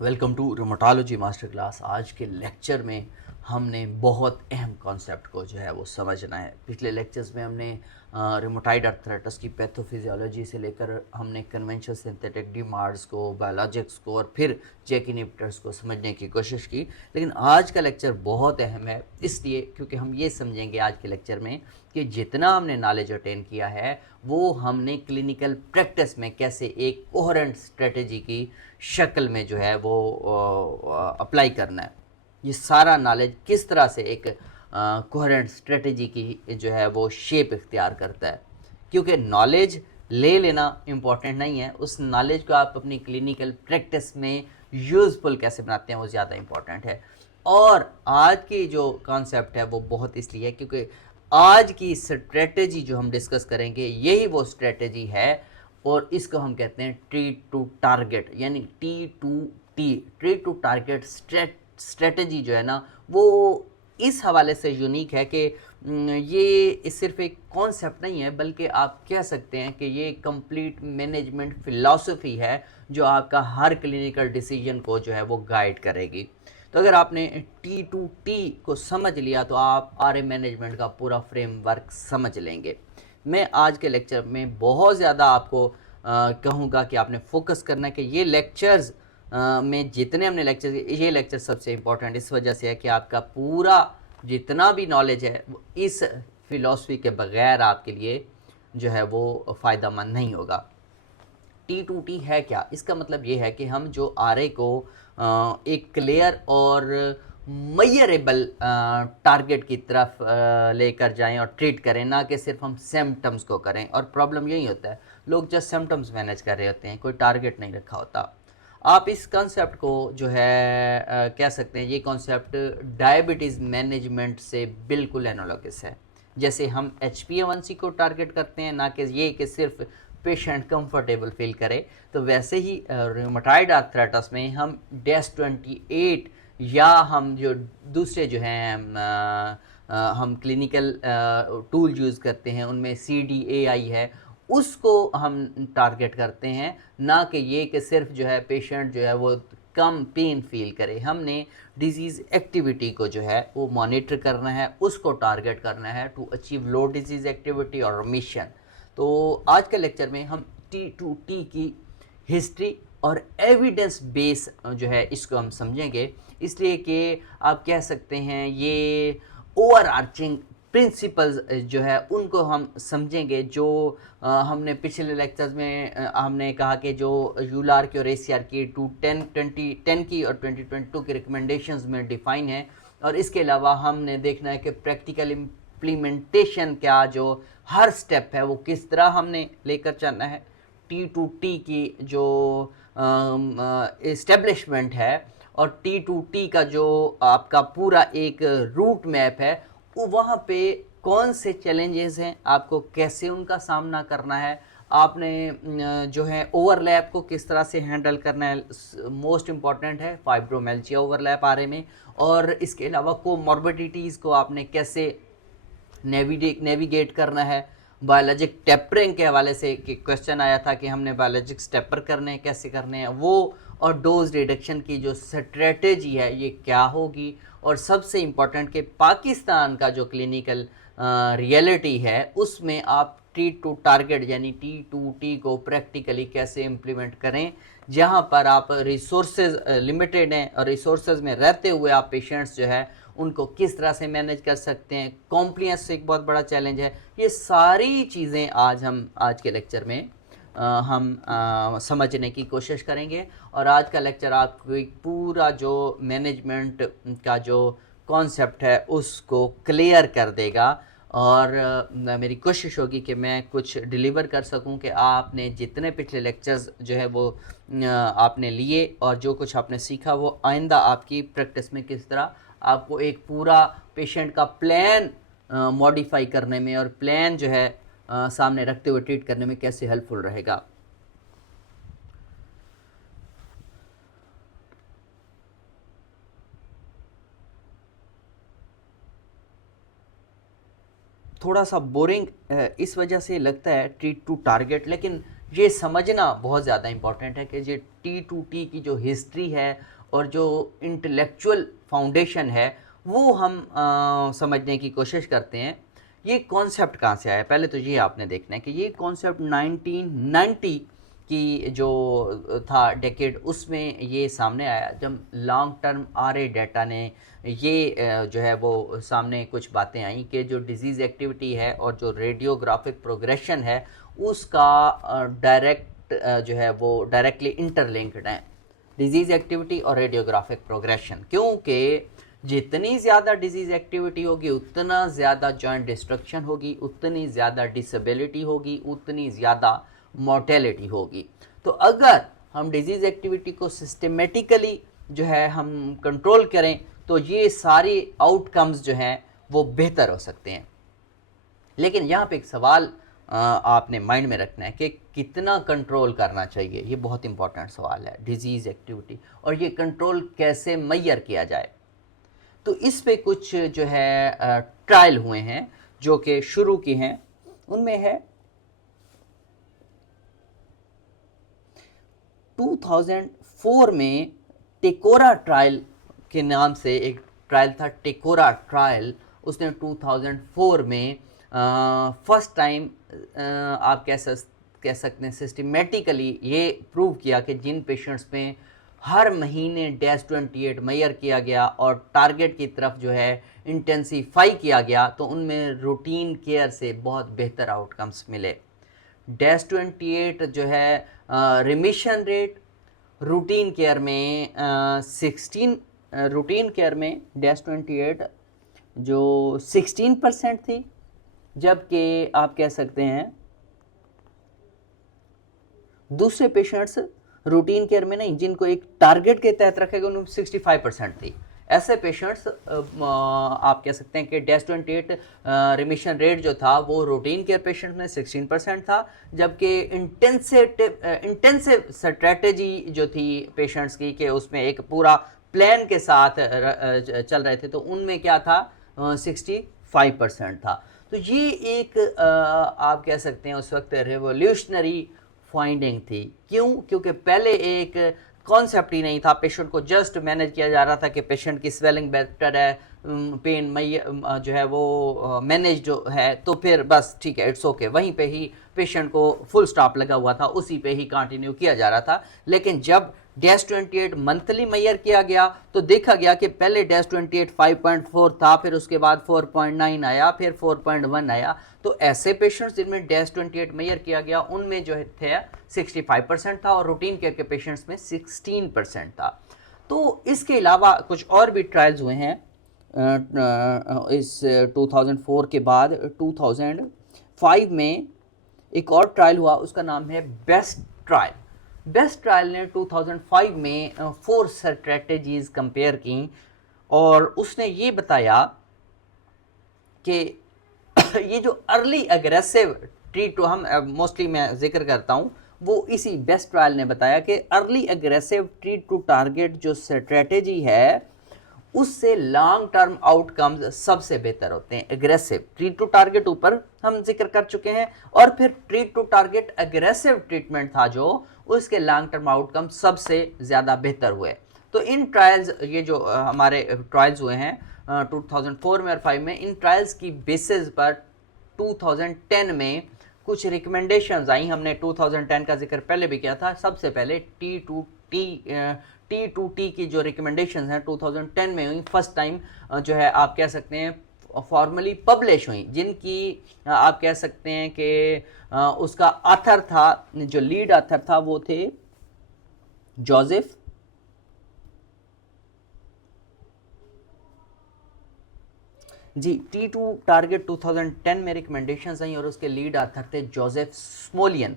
Welcome to rheumatology master class. आज के lecture में हमने बहुत अहम कॉन्सेप्ट को जो है वो समझना है। पिछले लेक्चर्स में हमने रोमेटॉइड अर्थराइटिस की पैथोफिजियोलॉजी से लेकर हमने कन्वेंशनल सिंथेटिक डीमार्ड्स को, बायोलॉजिक्स को और फिर जेक इनहिबिटर्स को समझने की कोशिश की। लेकिन आज का लेक्चर बहुत अहम है इसलिए क्योंकि हम ये समझेंगे आज के लेक्चर में कि जितना हमने नॉलेज अटेन किया है वो हमने क्लिनिकल प्रैक्टिस में कैसे एक कोहेरेंट स्ट्रेटजी की शक्ल में जो है वो अप्लाई करना है। ये सारा नॉलेज किस तरह से एक कोहेरेंट स्ट्रेटजी की जो है वो शेप इख्तियार करता है, क्योंकि नॉलेज ले लेना इम्पॉर्टेंट नहीं है, उस नॉलेज को आप अपनी क्लिनिकल प्रैक्टिस में यूज़फुल कैसे बनाते हैं वो ज़्यादा इम्पॉर्टेंट है। और आज की जो कॉन्सेप्ट है वो बहुत इसलिए है क्योंकि आज की स्ट्रेटजी जो हम डिस्कस करेंगे यही वो स्ट्रेटजी है और इसको हम कहते हैं ट्रीट टू टारगेट, यानी ट्रीट टू टारगेट स्ट्रेटजी जो है ना वो इस हवाले से यूनिक है कि ये सिर्फ एक कॉन्सेप्ट नहीं है बल्कि आप कह सकते हैं कि ये कंप्लीट मैनेजमेंट फ़िलॉसफी है जो आपका हर क्लिनिकल डिसीजन को जो है वो गाइड करेगी। तो अगर आपने T2T को समझ लिया तो आप आर मैनेजमेंट का पूरा फ्रेमवर्क समझ लेंगे। मैं आज के लेक्चर में बहुत ज़्यादा आपको कहूँगा कि आपने फोकस करना है कि ये लेक्चर्स में जितने हमने लेक्चर, ये लेक्चर सबसे इम्पोर्टेंट इस वजह से है कि आपका पूरा जितना भी नॉलेज है वो इस फिलॉसफी के बगैर आपके लिए जो है वो फ़ायदा मंद नहीं होगा। T2T है क्या? इसका मतलब ये है कि हम जो RA को एक क्लियर और मेजरेबल टारगेट की तरफ लेकर जाएं और ट्रीट करें, ना कि सिर्फ हम सिम्टम्स को करें। और प्रॉब्लम यही होता है, लोग जस्ट सिम्टम्स मैनेज कर रहे होते हैं, कोई टारगेट नहीं रखा होता। आप इस कॉन्सेप्ट को जो है कह सकते हैं, ये कॉन्सेप्ट डायबिटीज़ मैनेजमेंट से बिल्कुल एनालॉगस है। जैसे हम HbA1c को टारगेट करते हैं, ना कि ये कि सिर्फ पेशेंट कंफर्टेबल फील करे, तो वैसे ही रूमेटॉइड आर्थराइटिस में हम DAS28 या हम जो दूसरे जो हैं हम क्लिनिकल टूल यूज़ करते हैं उनमें CDAI है, उसको हम टारगेट करते हैं, ना कि ये कि सिर्फ जो है पेशेंट जो है वो कम पेन फील करे। हमने डिजीज़ एक्टिविटी को जो है वो मॉनिटर करना है, उसको टारगेट करना है to achieve low disease activity और रिमिशन। तो आज के लेक्चर में हम T2T की हिस्ट्री और एविडेंस बेस जो है इसको हम समझेंगे, इसलिए कि आप कह सकते हैं ये ओवर आर्चिंग प्रिंसिपल्स जो है उनको हम समझेंगे। जो हमने पिछले लेक्चर्स में हमने कहा कि जो यूलार की और ACR की 10 की और 2022 की रिकमेंडेशंस में डिफाइन है, और इसके अलावा हमने देखना है कि प्रैक्टिकल इम्प्लीमेंटेशन क्या जो हर स्टेप है वो किस तरह हमने लेकर चलना है। T2T की जो इस्टेब्लिशमेंट है और T2T का जो आपका पूरा एक रूट मैप है, वो वहाँ पे कौन से चैलेंजेस हैं, आपको कैसे उनका सामना करना है, आपने जो है ओवरलैप को किस तरह से हैंडल करना है। मोस्ट इम्पॉर्टेंट है फाइब्रोमेल्जिया ओवरलैप आ रहे में, और इसके अलावा कोमॉर्बिडिटीज़ को आपने कैसे नेविगेट करना है। बायोलॉजिक टेपरिंग के हवाले से क्वेश्चन आया था कि हमने बायोलॉजिक टेपर करने हैं, कैसे करने हैं वो, और डोज रिडक्शन की जो स्ट्रेटजी है ये क्या होगी, और सबसे इम्पॉर्टेंट कि पाकिस्तान का जो क्लिनिकल रियलिटी है उसमें आप ट्रीट टू टारगेट यानी T2T को प्रैक्टिकली कैसे इम्प्लीमेंट करें, जहां पर आप रिसोर्सेज लिमिटेड हैं और रिसोर्सेज में रहते हुए आप पेशेंट्स जो है उनको किस तरह से मैनेज कर सकते हैं। कॉम्प्लियंस एक बहुत बड़ा चैलेंज है। ये सारी चीज़ें आज के लेक्चर में हम समझने की कोशिश करेंगे, और आज का लेक्चर आपको पूरा जो मैनेजमेंट का जो कॉन्सेप्ट है उसको क्लियर कर देगा। और मेरी कोशिश होगी कि मैं कुछ डिलीवर कर सकूं कि आपने जितने पिछले लेक्चर्स जो है वो आपने लिए और जो कुछ आपने सीखा वो आइंदा आपकी प्रैक्टिस में किस तरह आपको एक पूरा पेशेंट का प्लान मॉडिफाई करने में और प्लान जो है सामने रखते हुए ट्रीट करने में कैसे हेल्पफुल रहेगा। थोड़ा सा बोरिंग इस वजह से लगता है ट्रीट टू टारगेट, लेकिन ये समझना बहुत ज़्यादा इम्पॉर्टेंट है कि ये T2T की जो हिस्ट्री है और जो इंटेलेक्चुअल फाउंडेशन है वो हम समझने की कोशिश करते हैं। ये कॉन्सेप्ट कहाँ से आया, पहले तो ये आपने देखना है कि ये कॉन्सेप्ट 1990 की जो था डेकेड, उसमें ये सामने आया जब लॉन्ग टर्म आरए डाटा ने ये जो है वो सामने कुछ बातें आई कि जो डिजीज़ एक्टिविटी है और जो रेडियोग्राफिक प्रोग्रेशन है उसका डायरेक्ट जो है वो डायरेक्टली इंटरलिंक्ड है, डिजीज़ एक्टिविटी और रेडियोग्राफिक प्रोग्रेशन। क्योंकि जितनी ज़्यादा डिजीज़ एक्टिविटी होगी उतना ज़्यादा जॉइंट डिस्ट्रक्शन होगी, उतनी ज़्यादा डिसेबिलिटी होगी, उतनी ज़्यादा मोर्टेलिटी होगी। तो अगर हम डिजीज़ एक्टिविटी को सिस्टमेटिकली जो है हम कंट्रोल करें तो ये सारी आउटकम्स जो हैं वो बेहतर हो सकते हैं। लेकिन यहाँ पे एक सवाल आपने माइंड में रखना है कि कितना कंट्रोल करना चाहिए। ये बहुत इंपॉर्टेंट सवाल है, डिजीज़ एक्टिविटी, और ये कंट्रोल कैसे मेजर किया जाए। तो इस पे कुछ जो है ट्रायल हुए हैं जो कि शुरू की हैं। उनमें है 2004 में टेकोरा ट्रायल के नाम से एक ट्रायल था, टेकोरा ट्रायल। उसने 2004 में फर्स्ट टाइम आप कह सकते हैं सिस्टमेटिकली ये प्रूव किया कि जिन पेशेंट्स में हर महीने -28 मेजर किया गया और टारगेट की तरफ जो है इंटेंसीफाई किया गया तो उनमें रूटीन केयर से बहुत बेहतर आउटकम्स मिले। -28 जो है रिमिशन रेट रूटीन केयर में 16 रूटीन केयर में -28 जो 16% थी, जबकि आप कह सकते हैं दूसरे पेशेंट्स रूटीन केयर में नहीं, जिनको एक टारगेट के तहत रखेगा, उनमें 65% थी। ऐसे पेशेंट्स आप कह सकते हैं कि -28 रिमिशन रेट जो था वो रूटीन केयर पेशेंट में 16% था, जबकि इंटेंसिव स्ट्रेटेजी जो थी पेशेंट्स की कि उसमें एक पूरा प्लान के साथ चल रहे थे तो उनमें क्या था 65% था। तो ये एक आप कह सकते हैं उस वक्त रेवोल्यूशनरी फाइंडिंग थी। क्यों? क्योंकि पहले एक कॉन्सेप्ट ही नहीं था, पेशेंट को जस्ट मैनेज किया जा रहा था कि पेशेंट की स्वेलिंग बेटर है, पेन जो है वो मैनेज जो है, तो फिर बस ठीक है, इट्स ओके, वहीं पे ही पेशेंट को फुल स्टॉप लगा हुआ था, उसी पे ही कंटिन्यू किया जा रहा था। लेकिन जब -28 मंथली मेजर किया गया तो देखा गया कि पहले -28 5.4 था, फिर उसके बाद 4.9 आया, फिर 4.1 आया। तो ऐसे पेशेंट्स जिनमें -28 मेजर किया गया उनमें जो थे 65% था और रूटीन केयर के पेशेंट्स में 16% था। तो इसके अलावा कुछ और भी ट्रायल्स हुए हैं इस 2004 के बाद 2005 में एक और ट्रायल हुआ, उसका नाम है बेस्ट ट्रायल। बेस्ट ट्रायल ने 2005 में 4 स्ट्रेटजीज कंपेयर की और उसने ये बताया कि ये जो अर्ली एग्रेसिव ट्रीट हम मोस्टली मैं जिक्र करता हूँ वो इसी बेस्ट ट्रायल ने बताया कि early aggressive treat to target जो स्ट्रेटेजी है उससे लॉन्ग टर्म आउटकम्स सबसे बेहतर होते हैं। एग्रेसिव ट्रीट टू टारगेट ऊपर हम जिक्र कर चुके हैं, और फिर treat to target aggressive treatment था जो उसके लॉन्ग टर्म आउटकम सबसे ज़्यादा बेहतर हुए। तो इन ट्रायल्स, ये जो हमारे ट्रायल्स हुए हैं 2004 में और 5 में, इन ट्रायल्स की बेसिस पर 2010 में कुछ रिकमेंडेशंस आई। हमने 2010 का जिक्र पहले भी किया था। सबसे पहले T2T की जो रिकमेंडेशंस हैं 2010 में हुई, फर्स्ट टाइम जो है आप कह सकते हैं फॉर्मली पब्लिश हुई, जिनकी आप कह सकते हैं कि उसका ऑथर था, जो लीड ऑथर था वो थे जोसेफ जी। T2 टारगेट 2010 में रिकमेंडेशंस आई और उसके लीड ऑथर थे जोसेफ स्मोलियन,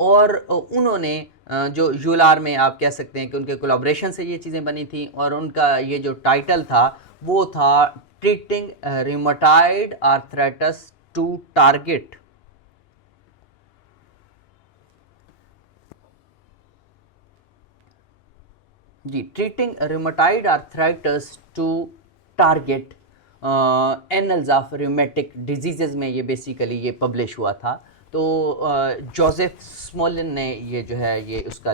और उन्होंने जो यूलार में आप कह सकते हैं कि उनके कोलैबोरेशन से ये चीज़ें बनी थी, और उनका ये जो टाइटल था वो था treating rheumatoid arthritis to target. जी, treating rheumatoid arthritis to target annals of rheumatic diseases में ये बेसिकली ये पब्लिश हुआ था। तो जोसेफ स्मोलिन ने ये जो है ये उसका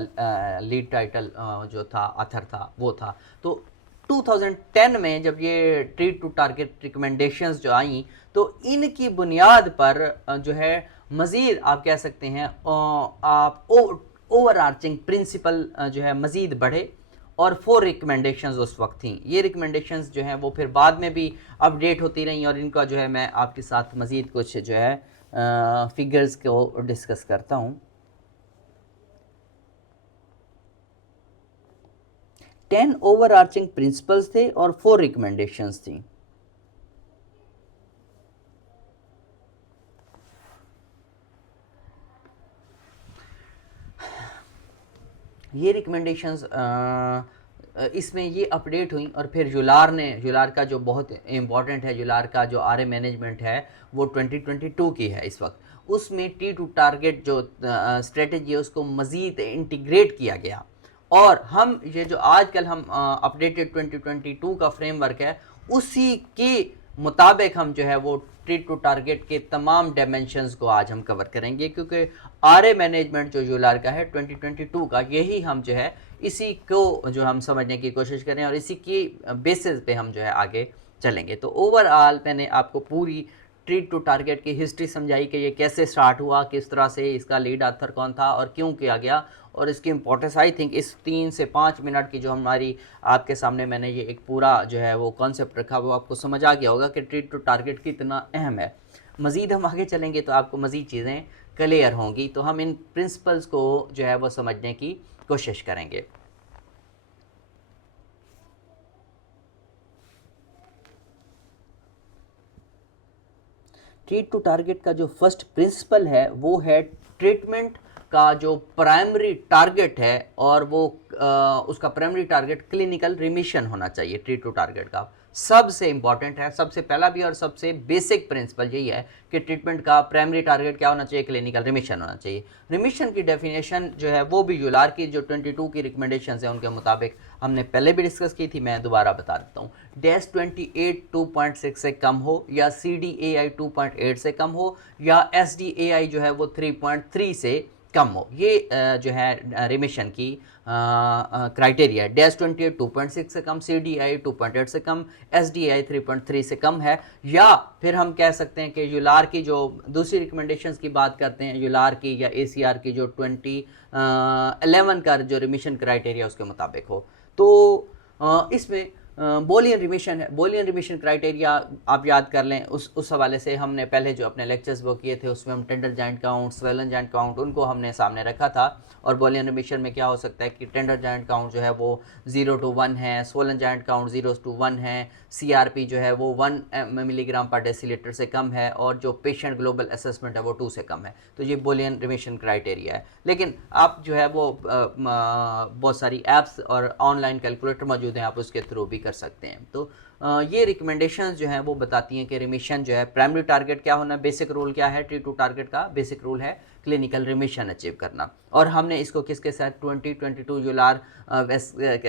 लीड टाइटल जो था ऑथर था वो था। तो 2010 में जब ये ट्रीट टू टारगेट रिकमेंडेशंस जो आई तो इनकी बुनियाद पर जो है मज़ीद आप कह सकते हैं आप ओवर आर्चिंग प्रिंसिपल जो है मज़ीद बढ़े और 4 रिकमेंडेशंस उस वक्त थी। ये रिकमेंडेशंस जो हैं वो फिर बाद में भी अपडेट होती रहीं और इनका जो है मैं आपके साथ मज़ीद कुछ जो है फिगर्स को डिस्कस करता हूँ। 10 ओवर आर्चिंग प्रिंसिपल्स थे और 4 रिकमेंडेशंस थी। ये रिकमेंडेशंस इसमें ये अपडेट हुई और फिर जुलार का जो बहुत इम्पॉर्टेंट है, जुलार का जो आरए मैनेजमेंट है वो 2022 की है इस वक्त। उसमें टी टू टारगेट जो स्ट्रेटजी है उसको मज़ीद इंटीग्रेट किया गया और हम ये जो आजकल हम अपडेटेड 2022 का फ्रेमवर्क है उसी के मुताबिक हम जो है वो ट्रीट टू टारगेट के तमाम डायमेंशंस को आज हम कवर करेंगे, क्योंकि आरए मैनेजमेंट जो जुलार का है 2022 का, यही हम जो है इसी को जो हम समझने की कोशिश करें और इसी की बेसिस पे हम जो है आगे चलेंगे। तो ओवरऑल मैंने आपको पूरी ट्रीट टू टारगेट की हिस्ट्री समझाई कि ये कैसे स्टार्ट हुआ, किस तरह से इसका लीड ऑथर कौन था और क्यों किया गया और इसकी इंपॉर्टेंस। आई थिंक इस 3 से 5 मिनट की जो हमारी आपके सामने मैंने ये एक पूरा जो है वो कॉन्सेप्ट रखा वो आपको समझ आ गया होगा कि ट्रीट टू टारगेट कितना अहम है। मज़ीद हम आगे चलेंगे तो आपको मज़ीद चीज़ें क्लियर होंगी, तो हम इन प्रिंसिपल्स को जो है वो समझने की कोशिश करेंगे। ट्रीट टू टारगेट का जो फर्स्ट प्रिंसिपल है वो है ट्रीटमेंट का जो प्राइमरी टारगेट है और वो उसका प्राइमरी टारगेट क्लिनिकल रिमिशन होना चाहिए। ट्रीट टू टारगेट का सबसे इंपॉर्टेंट है, सबसे पहला भी और सबसे बेसिक प्रिंसिपल यही है कि ट्रीटमेंट का प्राइमरी टारगेट क्या होना चाहिए, क्लिनिकल रिमिशन होना चाहिए। रिमिशन की डेफिनेशन जो है वो भी जुलार की जो 22 की रिकमेंडेशन है उनके मुताबिक हमने पहले भी डिस्कस की थी, मैं दोबारा बता देता हूँ। डैश 28 2.6 से कम हो या CDAI 2.8 से कम हो या SDAI जो है वो 3.3 से कम हो, ये जो है रिमिशन की क्राइटेरिया। डैश 28 2.6 से कम, CDAI 2.8 से कम, SDAI 3.3 से कम है। या फिर हम कह सकते हैं कि यूलार की जो दूसरी रिकमेंडेशंस की बात करते हैं, यूलार की या ACR की जो 2011 का जो रिमिशन क्राइटेरिया उसके मुताबिक हो। तो इसमें बोलियन रिमिशन है, बोलियन रिमिशन क्राइटेरिया आप याद कर लें। उस हवाले से हमने पहले जो अपने लेक्चर्स वो किए थे उसमें हम tender joint count, swollen joint count उनको हमने सामने रखा था। और बोलियन रिमिशन में क्या हो सकता है कि टेंडर जॉइंट काउंट जो है वो 0 to 1 है, स्वेलन जॉइंट काउंट 0 to 1 है, CRP जो है वो 1 मिलीग्राम पर डेसीलीटर से कम है और जो पेशेंट ग्लोबल असेसमेंट है वो 2 से कम है। तो ये बोलियन रिमिशन क्राइटेरिया है। लेकिन आप जो है वो बहुत सारी ऐप्स और ऑनलाइन कैलकुलेटर मौजूद हैं, आप उसके थ्रू भी कर सकते हैं। तो ये रिकमेंडेशंस जो हैं वो बताती हैं कि रिमिशन जो है प्राइमरी टारगेट क्या होना है। बेसिक रूल क्या है ट्रीट टू टारगेट का? बेसिक रूल है क्लिनिकल रिमिशन अचीव करना। और हमने इसको किसके साथ 2022 जुलार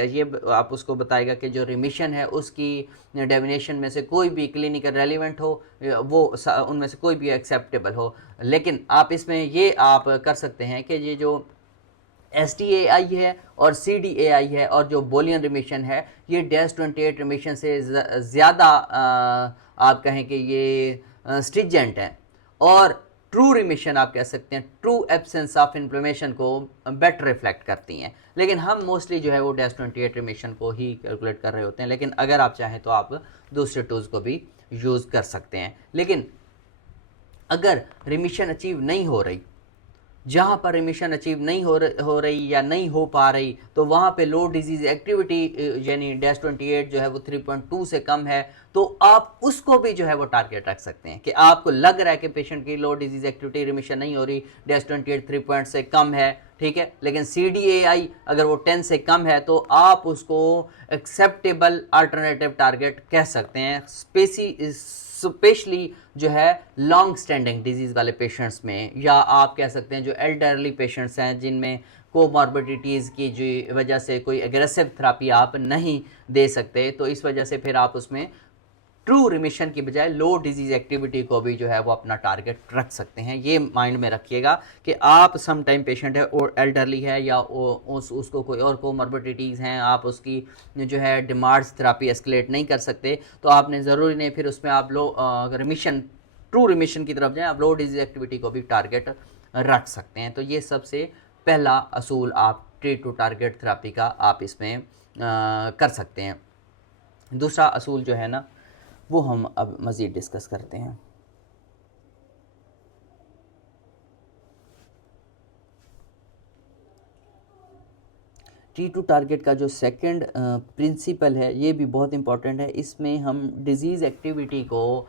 ये आप उसको बताएगा कि जो रिमिशन है उसकी डेफिनेशन में से कोई भी क्लिनिकल रेलिवेंट हो, वो उनमें से कोई भी एक्सेप्टेबल हो। लेकिन आप इसमें ये आप कर सकते हैं कि ये जो SDAI है और CDAI है और जो बोलियन रिमिशन है ये डैश 28 रिमिशन से ज़्यादा आप कहें कि ये स्ट्रिजेंट है। और ट्रू रिमिशन आप कह सकते हैं, ट्रू एब्सेंस ऑफ इन्फ्लेमेशन को बेटर रिफ्लेक्ट करती हैं। लेकिन हम मोस्टली जो है वो डैश 28 रिमिशन को ही कैलकुलेट कर रहे होते हैं। लेकिन अगर आप चाहें तो आप दूसरे टूल्स को भी यूज़ कर सकते हैं। लेकिन अगर रिमिशन अचीव नहीं हो रही, जहाँ पर रिमिशन अचीव नहीं हो रही या नहीं हो पा रही, तो वहाँ पे लो डिजीज़ एक्टिविटी यानी डैश 28 जो है वो 3.2 से कम है, तो आप उसको भी जो है वो टारगेट रख सकते हैं कि आपको लग रहा है कि पेशेंट की लो डिजीज़ एक्टिविटी रिमिशन नहीं हो रही, डैश 28 3 पॉइंट से कम है, ठीक है। लेकिन CDAI अगर वो 10 से कम है तो आप उसको एक्सेप्टेबल अल्टरनेटिव टारगेट कह सकते हैं। स्पेशली जो है लॉन्ग स्टैंडिंग डिजीज़ वाले पेशेंट्स में, या आप कह सकते हैं जो एल्डरली पेशेंट्स हैं जिनमें कोमॉर्बिडिटीज़ की जो वजह से कोई एग्रेसिव थेरापी आप नहीं दे सकते, तो इस वजह से फिर आप उसमें ट्रू रिमिशन की बजाय लो डिजीज एक्टिविटी को भी जो है वो अपना टारगेट रख सकते हैं। ये माइंड में रखिएगा कि आप सम टाइम पेशेंट है और एल्डरली है या उसको कोई और कोमॉर्बिडिटीज़ हैं, आप उसकी जो है डिमांड्स थेरापी एस्केलेट नहीं कर सकते, तो आपने ज़रूरी नहीं फिर उसमें आप लो रिमिशन, ट्रू रिमिशन की तरफ जाएँ, आप लो डिजीज एक्टिविटी को भी टारगेट रख सकते हैं। तो ये सबसे पहला असूल आप ट्रीट टू टारगेट थेरापी का आप इसमें कर सकते हैं। दूसरा असूल जो है ना वो हम अब मज़ीद डिस्कस करते हैं। टी टू टारगेट का जो सेकंड प्रिंसिपल है ये भी बहुत इंपॉर्टेंट है। इसमें हम डिजीज़ एक्टिविटी को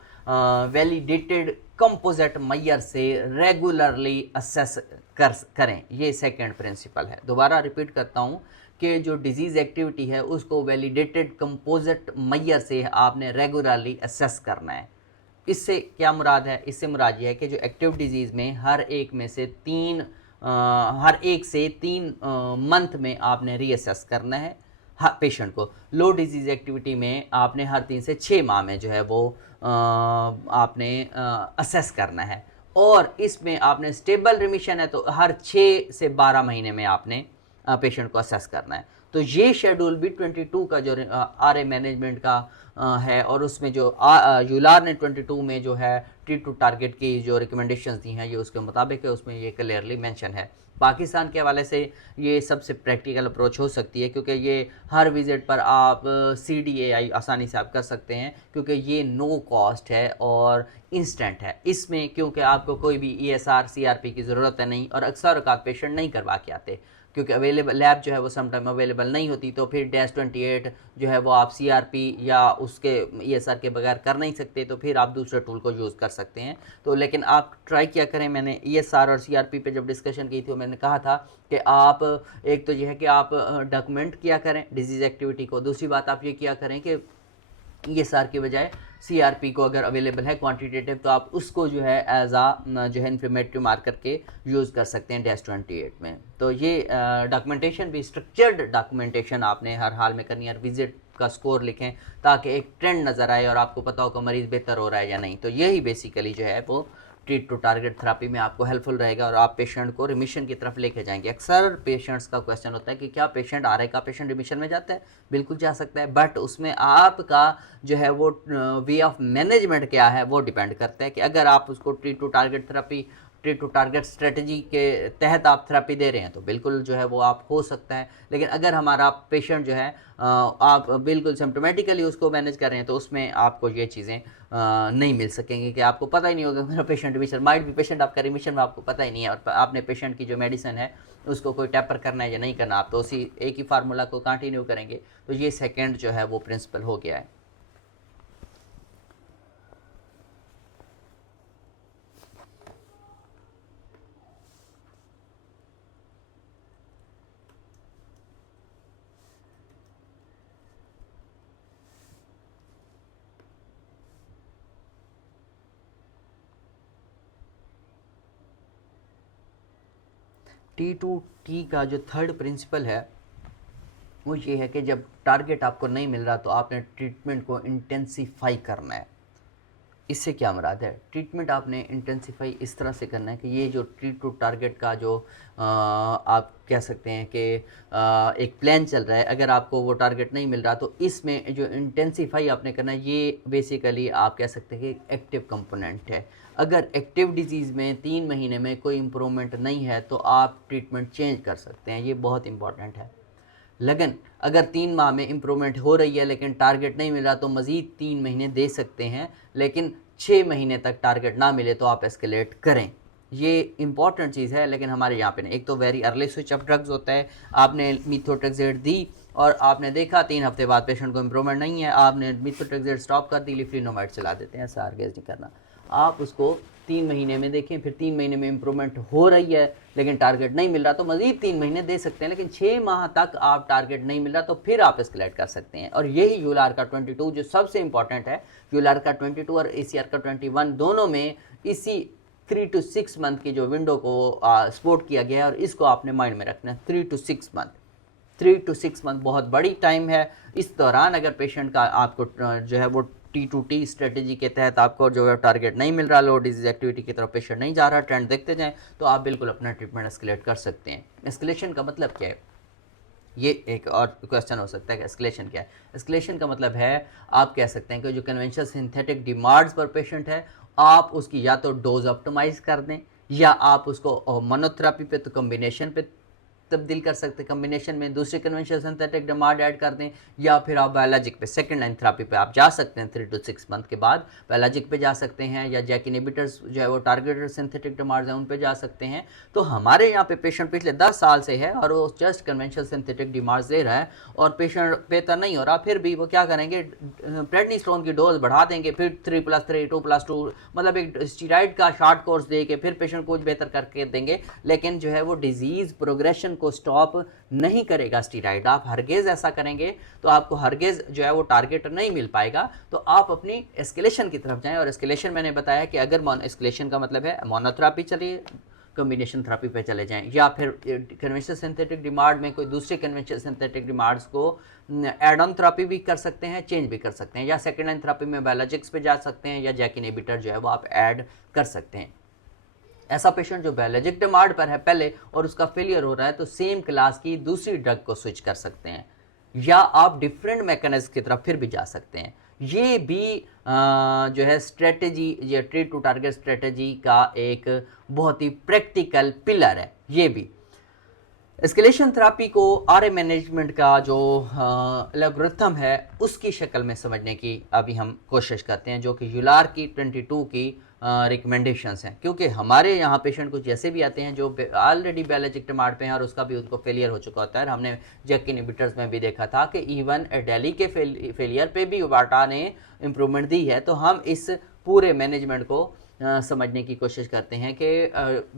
वैलिडेटेड कंपोजिट मैयर से रेगुलरली असेस करें, ये सेकंड प्रिंसिपल है। दोबारा रिपीट करता हूँ कि जो डिजीज़ एक्टिविटी है उसको वैलिडेटेड कंपोजिट मैयर से आपने रेगुलरली असेस करना है। इससे क्या मुराद है? इससे मुराद ये है कि जो एक्टिव डिजीज़ में हर एक से तीन मंथ में आपने रीअसेस करना है पेशेंट को। लो डिजीज़ एक्टिविटी में आपने हर 3 से 6 माह में जो है वो आपने असेस करना है, और इसमें आपने स्टेबल रिमिशन है तो हर 6 से 12 महीने में आपने पेशेंट को असेस करना है। तो ये शेड्यूल भी 22 का जो आरए मैनेजमेंट का है, और उसमें जो यूलार ने 22 में जो है ट्रीट टू टारगेट की जो रिकमेंडेशंस दी हैं ये उसके मुताबिक है, उसमें ये क्लियरली मेंशन है। पाकिस्तान के हवाले से ये सबसे प्रैक्टिकल अप्रोच हो सकती है, क्योंकि ये हर विज़िट पर आप CDAI आसानी से आप कर सकते हैं, क्योंकि ये नो कॉस्ट है और इंस्टेंट है। इसमें क्योंकि आपको कोई भी ESR CRP की ज़रूरत है नहीं, और अक्सर औक़ात पेशेंट नहीं करवा के आते क्योंकि अवेलेबल लैब जो है वो समटाइम अवेलेबल नहीं होती, तो फिर -28 जो है वो आप CRP या उसके ESR के बगैर कर नहीं सकते, तो फिर आप दूसरे टूल को यूज़ कर सकते हैं। तो लेकिन आप ट्राई किया करें, मैंने ESR और CRP पे जब डिस्कशन की थी तो मैंने कहा था कि आप एक तो ये है कि आप डॉक्यूमेंट किया करें डिजीज़ एक्टिविटी को, दूसरी बात आप ये किया करें कि ESR की बजाय CRP को अगर अवेलेबल है क्वांटिटेटिव तो आप उसको जो है एज आ जो है इन्फॉर्मेटिव मार्कर के यूज़ कर सकते हैं -28 में। तो ये डॉक्यूमेंटेशन भी स्ट्रक्चर्ड डॉक्यूमेंटेशन आपने हर हाल में करनी है। विजिट का स्कोर लिखें ताकि एक ट्रेंड नज़र आए और आपको पता हो कि मरीज़ बेहतर हो रहा है या नहीं। तो यही बेसिकली जो है वो ट्रीट टू टारगेट थेरापी में आपको हेल्पफुल रहेगा और आप पेशेंट को रिमिशन की तरफ लेके जाएंगे। अक्सर पेशेंट्स का क्वेश्चन होता है कि क्या पेशेंट RA का पेशेंट रिमिशन में जाता है? बिल्कुल जा सकता है, बट उसमें आपका जो है वो वे ऑफ मैनेजमेंट क्या है वो डिपेंड करता है कि अगर आप उसको treat to target therapy, treat to target strategy के तहत आप थेरापी दे रहे हैं तो बिल्कुल जो है वो आप हो सकता है। लेकिन अगर हमारा पेशेंट जो है आप बिल्कुल सिम्टोमेटिकली उसको मैनेज कर रहे हैं तो उसमें आपको ये चीज़ें नहीं मिल सकेंगी कि आपको पता ही नहीं होगा मेरा पेशेंट रिमिशन, माइट भी पेशेंट आपका रिमिशन में आपको पता ही नहीं है, और आपने पेशेंट की जो मेडिसिन है उसको कोई टैपर करना है या नहीं करना, आप तो उसी एक ही फार्मूला को कंटिन्यू करेंगे। तो ये सेकेंड जो है वो प्रिंसिपल हो गया है। T2T का जो थर्ड प्रिंसिपल है वो ये है कि जब टारगेट आपको नहीं मिल रहा तो आपने ट्रीटमेंट को इंटेंसीफाई करना है। इससे क्या मुराद है? ट्रीटमेंट आपने इंटेंसीफाई इस तरह से करना है कि ये जो ट्रीट टू टारगेट का जो आप कह सकते हैं कि एक प्लान चल रहा है, अगर आपको वो टारगेट नहीं मिल रहा तो इसमें जो इंटेंसीफाई आपने करना है ये बेसिकली आप कह सकते हैं कि एक्टिव कंपोनेंट है। अगर एक्टिव डिजीज़ में 3 महीने में कोई इम्प्रूवमेंट नहीं है तो आप ट्रीटमेंट चेंज कर सकते हैं, ये बहुत इंपॉर्टेंट है। लेकिन अगर 3 माह में इम्प्रूवमेंट हो रही है लेकिन टारगेट नहीं मिला तो मज़ीद 3 महीने दे सकते हैं, लेकिन 6 महीने तक टारगेट ना मिले तो आप एस्केलेट करें। ये इंपॉर्टेंट चीज़ है। लेकिन हमारे यहाँ पे नहीं, एक तो very early switch off drugs होता है, आपने मीथोट्रेक्सेट दी और आपने देखा 3 हफ्ते बाद पेशेंट को इम्प्रूवमेंट नहीं है, आपने मीथोट्रेक्सेट स्टॉप कर दी, लिफ्लिनोमाइड चला देते हैं, ऐसा आर्गेज नहीं करना। आप उसको 3 महीने में देखें, फिर 3 महीने में इम्प्रूवमेंट हो रही है लेकिन टारगेट नहीं मिल रहा तो मज़ीद 3 महीने दे सकते हैं। लेकिन 6 माह तक आप टारगेट नहीं मिल रहा तो फिर आप एस्केलेट कर सकते हैं। और यही यूलार का 22 जो सबसे इंपॉर्टेंट है, यूलार का 22 और ACR का 21 दोनों में इसी 3 to 6 मंथ की जो विंडो को सपोर्ट किया गया है, और इसको आपने माइंड में रखना है। 3 to 6 मंथ, 3 to 6 मंथ बहुत बड़ी टाइम है। इस दौरान अगर पेशेंट का आपको जो है वो T2T स्ट्रेटेजी के तहत आपको जो है टारगेट नहीं मिल रहा, लो डिजीज एक्टिविटी की तरफ पेशेंट नहीं जा रहा, ट्रेंड देखते जाएं, तो आप बिल्कुल अपना ट्रीटमेंट एस्केलेट कर सकते हैं। एस्केलेशन का मतलब क्या है, ये एक और क्वेश्चन हो सकता है कि एस्केलेशन क्या है। एस्केलेशन का मतलब है, आप कह सकते हैं कि जो कन्वेंशनल सिंथेटिक डिमांड्स पर पेशेंट है, आप उसकी या तो डोज ऑप्टिमाइज कर दें, या आप उसको मोनोथेरेपी पे तो कम्बिनेशन पे तब्दील कर सकते हैं, कम्बिनेशन में दूसरे कन्वेंशनल सिंथेटिक डिमांड ऐड कर दें, या फिर आप बायोलॉजिक पे सेकंड लाइन थेरेपी पे आप जा सकते हैं 3 to 6 मंथ के बाद, बायोलॉजिक पे जा सकते हैं, या जैक इनहिबिटर्स जो है वो टारगेटेड सिंथेटिक डिमांड्स हैं उन पे जा सकते हैं। तो हमारे यहाँ पे पेशेंट पिछले 10 साल से है और वो जस्ट कन्वेंशनल सिंथेटिक डिमांड्स ले रहा है और पेशेंट बेहतर नहीं हो रहा, फिर भी वो क्या करेंगे, प्रेडनिस्टोन की डोज बढ़ा देंगे, फिर 3+3 2+2 मतलब एक स्टीरॉइड का शॉर्ट कोर्स दे के फिर पेशेंट को बेहतर करके देंगे, लेकिन जो है वो डिजीज़ प्रोग्रेशन को स्टॉप नहीं करेगा स्टीरॉइड। आप हरगिज़ ऐसा करेंगे तो आपको हरगिज़ जो है वो टारगेट नहीं मिल पाएगा। तो आप अपनी एस्केलेशन की तरफ जाएं, और एस्केलेशन मैंने बताया कि अगर एस्केलेशन का मतलब है मोनोथेरेपी चलिए, कम्बिनेशन थेरेपी पे चले जाएं, या फिर कन्वेंशनल सिंथेटिक डिमांड में कोई दूसरे कन्वेंशनल सिंथेटिक डिमांड्स को एड ऑन थेरेपी भी कर सकते हैं, चेंज भी कर सकते हैं, या सेकेंड लाइन थेरेपी में बायोलॉजिक्स पे जा सकते हैं, या जैक इनहिबिटर जो है वो आप ऐड कर सकते हैं। ऐसा पेशेंट जो बायोलॉजिक डिमांड पर है पहले और उसका फेलियर हो रहा है, तो सेम क्लास की दूसरी ड्रग को स्विच कर सकते हैं, या आप डिफरेंट मैकेनिज्म की तरफ फिर भी जा सकते हैं। ये भी जो है स्ट्रेटेजी, ये ट्रीट टू टारगेट स्ट्रेटेजी का एक बहुत ही प्रैक्टिकल पिलर है। ये भी एस्केलेशन थेरेपी को आरए मैनेजमेंट का जो एल्गोरिथम है उसकी शक्ल में समझने की अभी हम कोशिश करते हैं, जो कि यूलार की 22 की रिकमेंडेशंस हैं। क्योंकि हमारे यहाँ पेशेंट कुछ ऐसे भी आते हैं जो ऑलरेडी बायोलॉजिक डिमांड पे हैं और उसका भी उनको फेलियर हो चुका होता है। हमने जैक इनहिबिटर्स में भी देखा था कि इवन डेली के फेलियर पे भी वाटा ने इम्प्रूवमेंट दी है। तो हम इस पूरे मैनेजमेंट को समझने की कोशिश करते हैं कि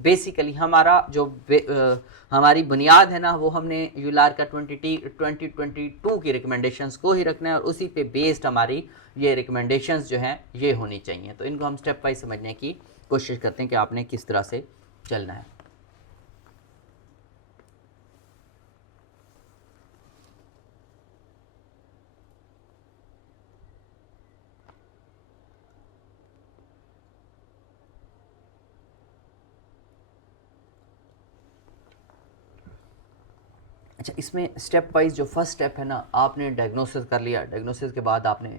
बेसिकली हमारा जो हमारी बुनियाद है ना, वो हमने यूलार का 2022 की रिकमेंडेशंस को ही रखना है, और उसी पे बेस्ड हमारी ये रिकमेंडेशंस जो हैं ये होनी चाहिए। तो इनको हम स्टेप वाइज समझने की कोशिश करते हैं कि आपने किस तरह से चलना है। अच्छा, इसमें स्टेप वाइज जो फर्स्ट स्टेप है ना, आपने डायग्नोसिस कर लिया, डायग्नोसिस के बाद आपने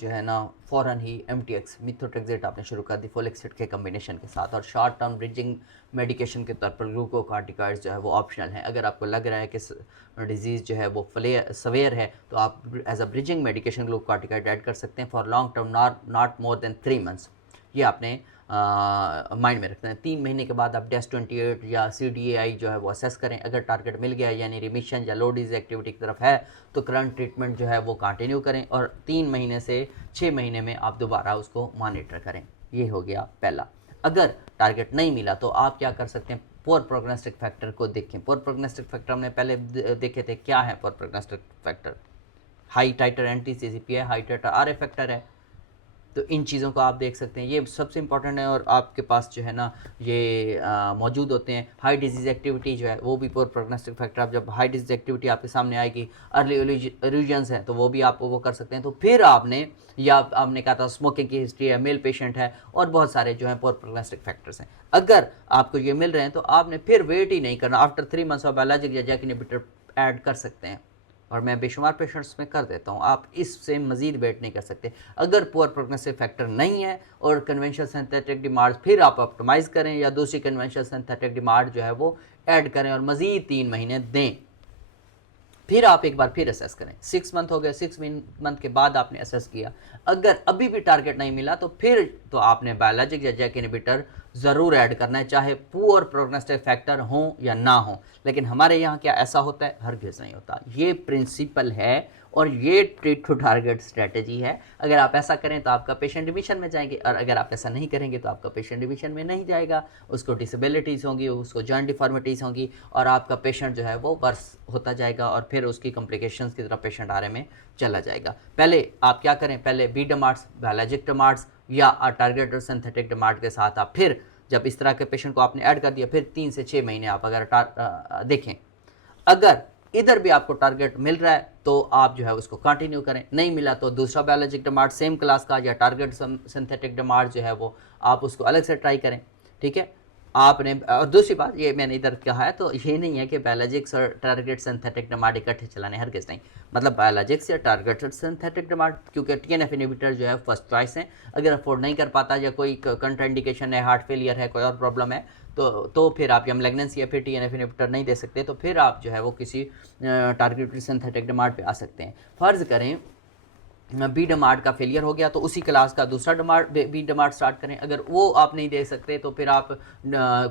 जो है ना फ़ौरन ही MTX मिथोट्रेक्सेट आपने शुरू कर दी फोलिक एसिड के कम्बिनेशन के साथ, और शॉर्ट टर्म ब्रिजिंग मेडिकेशन के तौर पर ग्लूकोकार्टिकॉइड्स जो है वो ऑप्शनल है। अगर आपको लग रहा है कि डिजीज़ जो है वो सवेयर है तो आप as a bridging medication glucocorticoid add कर सकते हैं for long term, not more than 3 months. ये आपने माइंड में रखना है। 3 महीने के बाद आप DEST28 या CDAI जो है वो असेस करें। अगर टारगेट मिल गया यानी रिमिशन या लो डिजीज एक्टिविटी की तरफ है तो करंट ट्रीटमेंट जो है वो कंटिन्यू करें, और 3 महीने से 6 महीने में आप दोबारा उसको मॉनिटर करें। ये हो गया पहला। अगर टारगेट नहीं मिला तो आप क्या कर सकते हैं, पोर प्रोग्नोस्टिक फैक्टर को देखें। पोर प्रोग्नोस्टिक फैक्टर हमने पहले देखे थे, क्या है पोर प्रोग्नोस्टिक फैक्टर? हाई टाइटर एंटी-CCP है, हाई टाइटर RA फैक्टर है। तो इन चीज़ों को आप देख सकते हैं, ये सबसे इंपॉर्टेंट है, और आपके पास जो है ना ये मौजूद होते हैं। हाई डिजीज़ एक्टिविटी जो है वो भी पोर प्रोग्नोस्टिक फैक्टर। आप जब हाई डिजीज़ एक्टिविटी आपके सामने आएगी, अर्ली एल्यूजन्स हैं तो वो भी आप वो कर सकते हैं। तो फिर आपने, या आपने कहा था स्मोकिंग की हिस्ट्री है, मेल पेशेंट है, और बहुत सारे जो हैं पोर प्रोग्नोस्टिक फैक्टर्स हैं। अगर आपको ये मिल रहे हैं तो आपने फिर वेट ही नहीं करना, आफ्टर 3 मंथ्स ऑफ बायोलॉजिक या जैक इनहिबिटर ऐड कर सकते हैं, और मैं बेशुमार पेशेंट्स में कर देता हूँ। आप इससे मज़ीद वेट नहीं कर सकते। अगर पुअर प्रोग्नोसिस फैक्टर नहीं है और कन्वेंशनल सिंथेटिक डिमांड, फिर आप ऑप्टिमाइज़ करें या दूसरी कन्वेंशनल सिंथेटिक डिमांड जो है वो ऐड करें और मज़ीद 3 महीने दें। फिर आप एक बार फिर असेस करें। 6 मंथ हो गए, 6 मंथ के बाद आपने असेस किया, अगर अभी भी टारगेट नहीं मिला तो फिर तो आपने बायोलॉजिक या जैक इनहिबिटर ज़रूर ऐड करना है, चाहे पुअर प्रोग्नोस्टिक फैक्टर हो या ना हो। लेकिन हमारे यहाँ क्या ऐसा होता है? हरगिज़ नहीं होता। ये प्रिंसिपल है और ये ट्रीट टू टारगेट स्ट्रेटजी है। अगर आप ऐसा करें तो आपका पेशेंट रिमिशन में जाएंगे, और अगर आप ऐसा नहीं करेंगे तो आपका पेशेंट रिमिशन में नहीं जाएगा, उसको डिसेबिलिटीज़ होंगी, उसको जॉइंट डिफॉर्मिटीज़ होंगी, और आपका पेशेंट जो है वो वर्स होता जाएगा, और फिर उसकी कॉम्प्लिकेशंस की तरफ पेशेंट RA में चला जाएगा। पहले आप क्या करें, पहले बी डमार्ट्स, बायोलॉजिक डमार्ट्स या टारगेटेड सिंथेटिक डमार्ट के साथ आप फिर, जब इस तरह के पेशेंट को आपने ऐड कर दिया, फिर 3 से 6 महीने आप अगर देखें, अगर इधर भी आपको टारगेट मिल रहा है तो आप जो है उसको कंटिन्यू करें, नहीं मिला तो दूसरा बायोलॉजिक डिमांड सेम क्लास का या टारगेट सिंथेटिक डिमांड जो है वो आप उसको अलग से ट्राई करें। ठीक है, आपने और दूसरी बात ये मैंने इधर कहा है तो ये नहीं है कि बायोलॉजिक्स और टारगेट सिंथेटिक डिमांड इकट्ठे चलाने, हर किस नहीं, मतलब बायोलॉजिक्स या टारगेटेड सिंथेटिक डिमांड, क्योंकि टीएनएफ इनहिबिटर जो है फर्स्ट चॉइस है। अगर अफोर्ड नहीं कर पाता या कोई कंट्राइंडिकेशन है, हार्ट फेलियर है, कोई और प्रॉब्लम है तो फिर आप या मैलिग्नेंसी या फिर टीएनएफ इनहिबिटर नहीं दे सकते तो फिर आप जो है वो किसी टारगेटेड सिंथेटिक डिमांड पे आ सकते हैं। फ़र्ज़ करें बी डमार्ट का फेलियर हो गया तो उसी क्लास का दूसरा डमार्ट बी डमार्ट स्टार्ट करें, अगर वो आप नहीं दे सकते तो फिर आप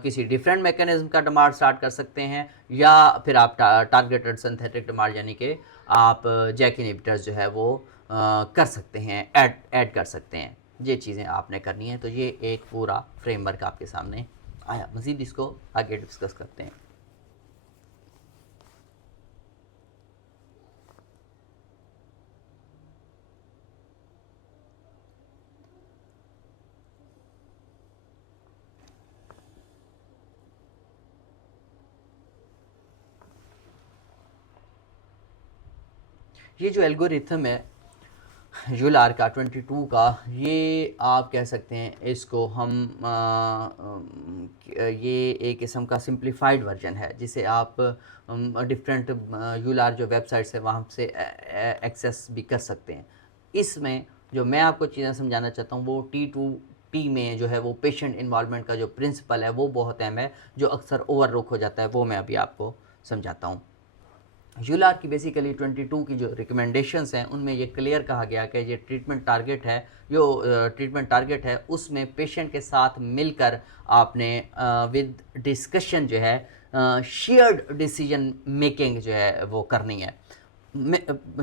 किसी डिफरेंट मैकेनिज्म का डमार्ट स्टार्ट कर सकते हैं, या फिर आप टारगेटेड सिंथेटिक डमार्ट यानी कि आप जैक इनहिबिटर्स जो है वो कर सकते हैं, ऐड कर सकते हैं। ये चीज़ें आपने करनी है। तो ये एक पूरा फ्रेमवर्क आपके सामने आया, मज़ीद इसको आगे डिस्कस करते हैं। ये जो एल्गोरिथम है यूलार का 22 का, ये आप कह सकते हैं इसको हम ये एक किस्म का सिंप्लीफाइड वर्जन है जिसे आप डिफरेंट यूलार जो वेबसाइट्स है वहाँ से एक्सेस भी कर सकते हैं। इसमें जो मैं आपको चीज़ें समझाना चाहता हूँ वो T2T में जो है वो पेशेंट इन्वॉल्वमेंट का जो प्रिंसिपल है वो बहुत अहम है, जो अक्सर ओवरलुक हो जाता है, वो मैं अभी आपको समझाता हूँ। यूलार की बेसिकली 22 की जो रिकमेंडेशंस हैं उनमें ये क्लियर कहा गया कि ये ट्रीटमेंट टारगेट है, जो ट्रीटमेंट टारगेट है उसमें पेशेंट के साथ मिलकर आपने विद डिस्कशन जो है शेयर्ड डिसीजन मेकिंग जो है वो करनी है।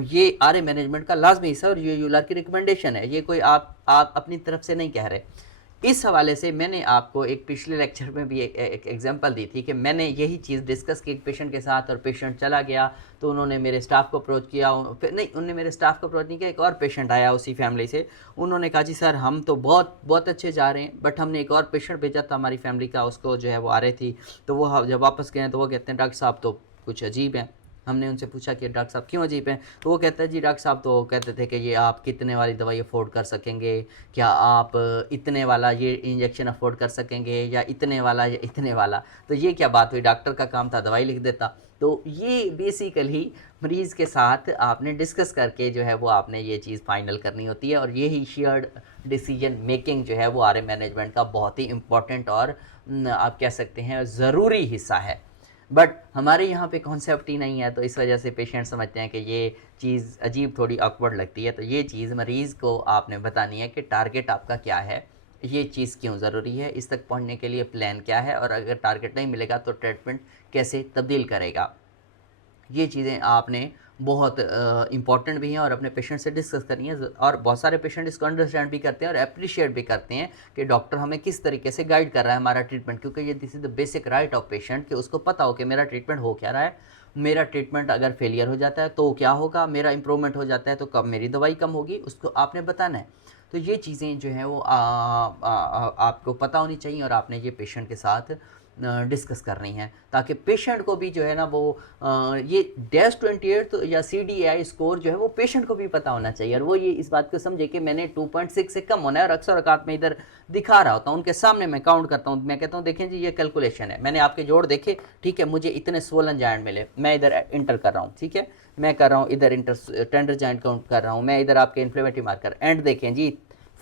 ये आरए मैनेजमेंट का लाजमी हिस्सा और ये यूलार की रिकमेंडेशन है, ये कोई आप अपनी तरफ से नहीं कह रहे। इस हवाले से मैंने आपको एक पिछले लेक्चर में भी एक एग्जांपल दी थी कि मैंने यही चीज़ डिस्कस की एक पेशेंट के साथ, और पेशेंट चला गया तो उन्होंने मेरे स्टाफ को अप्रोच किया, फिर नहीं, उन्होंने मेरे स्टाफ को अप्रोच नहीं किया, एक और पेशेंट आया उसी फैमिली से, उन्होंने कहा जी सर हम तो बहुत बहुत अच्छे जा रहे हैं, बट हमने एक और पेशेंट भेजा था हमारी फैमिली का, उसको जो है वो आ रही थी, तो वो जब वापस गए तो वो कहते हैं डॉक्टर साहब तो कुछ अजीब है। हमने उनसे पूछा कि डॉक्टर साहब क्यों अजीब हैं, तो वो कहता है जी डॉक्टर साहब तो कहते थे कि ये आप कितने वाली दवाई अफोर्ड कर सकेंगे, क्या आप इतने वाला ये इंजेक्शन अफोर्ड कर सकेंगे, या इतने वाला या इतने वाला। तो ये क्या बात हुई, डॉक्टर का काम था दवाई लिख देता। तो ये बेसिकली मरीज़ के साथ आपने डिस्कस करके जो है वो आपने ये चीज़ फाइनल करनी होती है, और यही शेयर्ड डिसीजन मेकिंग जो है वो आरए मैनेजमेंट का बहुत ही इम्पोर्टेंट और आप कह सकते हैं ज़रूरी हिस्सा है। बट हमारे यहाँ पे कॉन्सेप्ट ही नहीं है, तो इस वजह से पेशेंट समझते हैं कि ये चीज़ अजीब, थोड़ी ऑकवर्ड लगती है। तो ये चीज़ मरीज़ को आपने बतानी है कि टारगेट आपका क्या है, ये चीज़ क्यों ज़रूरी है, इस तक पहुँचने के लिए प्लान क्या है, और अगर टारगेट नहीं मिलेगा तो ट्रीटमेंट कैसे तब्दील करेगा। ये चीज़ें आपने बहुत इम्पॉर्टेंट भी हैं और अपने पेशेंट से डिस्कस करनी है, और बहुत सारे पेशेंट इसको अंडरस्टैंड भी करते हैं और अप्रिशिएट भी करते हैं कि डॉक्टर हमें किस तरीके से गाइड कर रहा है हमारा ट्रीटमेंट, क्योंकि ये this is the basic right of patient कि उसको पता हो कि मेरा ट्रीटमेंट हो क्या रहा है, मेरा ट्रीटमेंट अगर फेलियर हो जाता है तो क्या होगा, मेरा इंप्रूवमेंट हो जाता है तो कब मेरी दवाई कम होगी, उसको आपने बताना है। तो ये चीज़ें जो हैं वो आपको पता होनी चाहिए और आपने ये पेशेंट के साथ डिस्कस करनी है, ताकि पेशेंट को भी जो है ना वो ये डैश 28 या CDAI स्कोर जो है वो पेशेंट को भी पता होना चाहिए, और वो ये इस बात को समझे कि मैंने 2.6 से कम होना है। और अक्सर औकात में इधर दिखा रहा होता हूँ, उनके सामने मैं काउंट करता हूँ, मैं कहता हूँ देखें जी ये कैलकुलेशन है, मैंने आपके जोड़ देखे, ठीक है, मुझे इतने स्वोलन जॉइंट मिले, मैं इधर इंटर कर रहा हूँ, ठीक है, मैं कर रहा हूँ इधर इंटर टेंडर जॉइंट काउंट कर रहा हूँ, मैं इधर आपके इन्फ्लेमेटरी मार्कर एंड देखें जी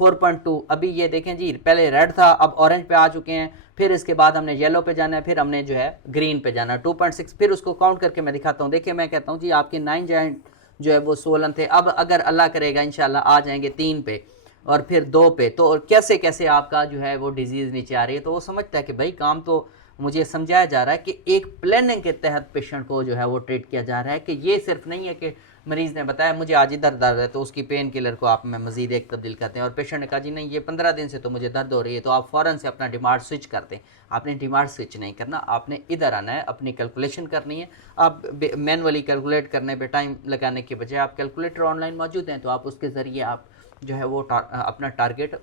4.2, अभी ये देखें जी पहले रेड था अब ऑरेंज पे आ चुके हैं, फिर इसके बाद हमने येलो पे जाना है, फिर हमने जो है ग्रीन पे जाना है 2.6, फिर उसको काउंट करके मैं दिखाता हूँ। देखिए मैं कहता हूँ जी आपके 9 जॉइंट जो है वो 16 थे, अब अगर अल्लाह करेगा इंशाल्लाह आ जाएंगे 3 पे और फिर 2 पे, तो कैसे कैसे आपका जो है वो डिजीज़ नीचे आ रही है। तो वो समझता है कि भाई काम तो मुझे समझाया जा रहा है कि एक प्लानिंग के तहत पेशेंट को जो है वो ट्रीट किया जा रहा है, कि ये सिर्फ नहीं है कि मरीज़ ने बताया मुझे आज इधर दर्द है तो उसकी पेन किलर को आप में मज़ीद एक तब्दील करते हैं, और पेशेंट ने कहा जी नहीं ये 15 दिन से तो मुझे दर्द हो रही है, तो आप फ़ौरन से अपना डिमांड स्विच करते हैं। आपने डिमांड स्विच नहीं करना, आपने इधर आना है, अपनी कैलकुलेशन करनी है। आप मैनुअली कैलकुलेट करने पर टाइम लगाने के बजाय आप कैलकुलेटर ऑनलाइन मौजूद हैं, तो आप उसके ज़रिए आप जो है वो अपना टारगेट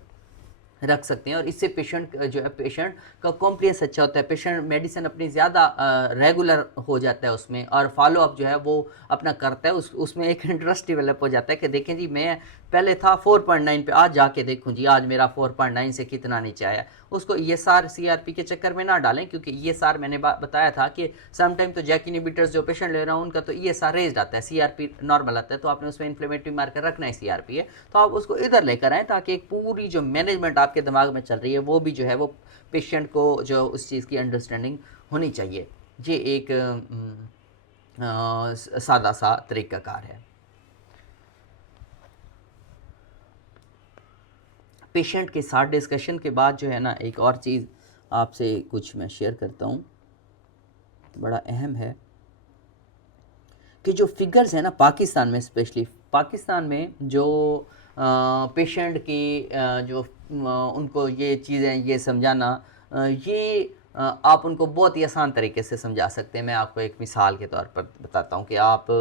रख सकते हैं और इससे पेशेंट जो है पेशेंट का कॉम्प्लियंस अच्छा होता है, पेशेंट मेडिसिन अपनी ज़्यादा रेगुलर हो जाता है उसमें और फॉलो अप जो है वो अपना करता है, उसमें एक इंटरेस्ट डेवलप हो जाता है कि देखें जी मैं पहले था 4.9 पे, आज जाके देखूं जी आज मेरा 4.9 से कितना नीचे आया। उसको ESR CRP के चक्कर में ना डालें, क्योंकि ESR मैंने बताया था कि समटाइम तो जैक इनहिबिटर्स जो पेशेंट ले रहा हूँ उनका तो ESR रेज्ड आता है, CRP नॉर्मल आता है, तो आपने उसमें इन्फ्लेमेटरी मार्कर रखना है, CRP है, तो आप उसको इधर लेकर आएँ ताकि एक पूरी जो मैनेजमेंट आपके दिमाग में चल रही है वो भी जो है वो पेशेंट को जो उस चीज़ की अंडरस्टैंडिंग होनी चाहिए। ये एक सादा सा तरीक़ाकार है। पेशेंट के साथ डिस्कशन के बाद जो है ना, एक और चीज़ आपसे कुछ मैं शेयर करता हूँ, बड़ा अहम है कि जो फिगर्स हैं ना पाकिस्तान में, स्पेशली पाकिस्तान में जो पेशेंट की जो उनको ये चीज़ें ये समझाना, ये आप उनको बहुत ही आसान तरीके से समझा सकते हैं। मैं आपको एक मिसाल के तौर पर बताता हूँ कि आप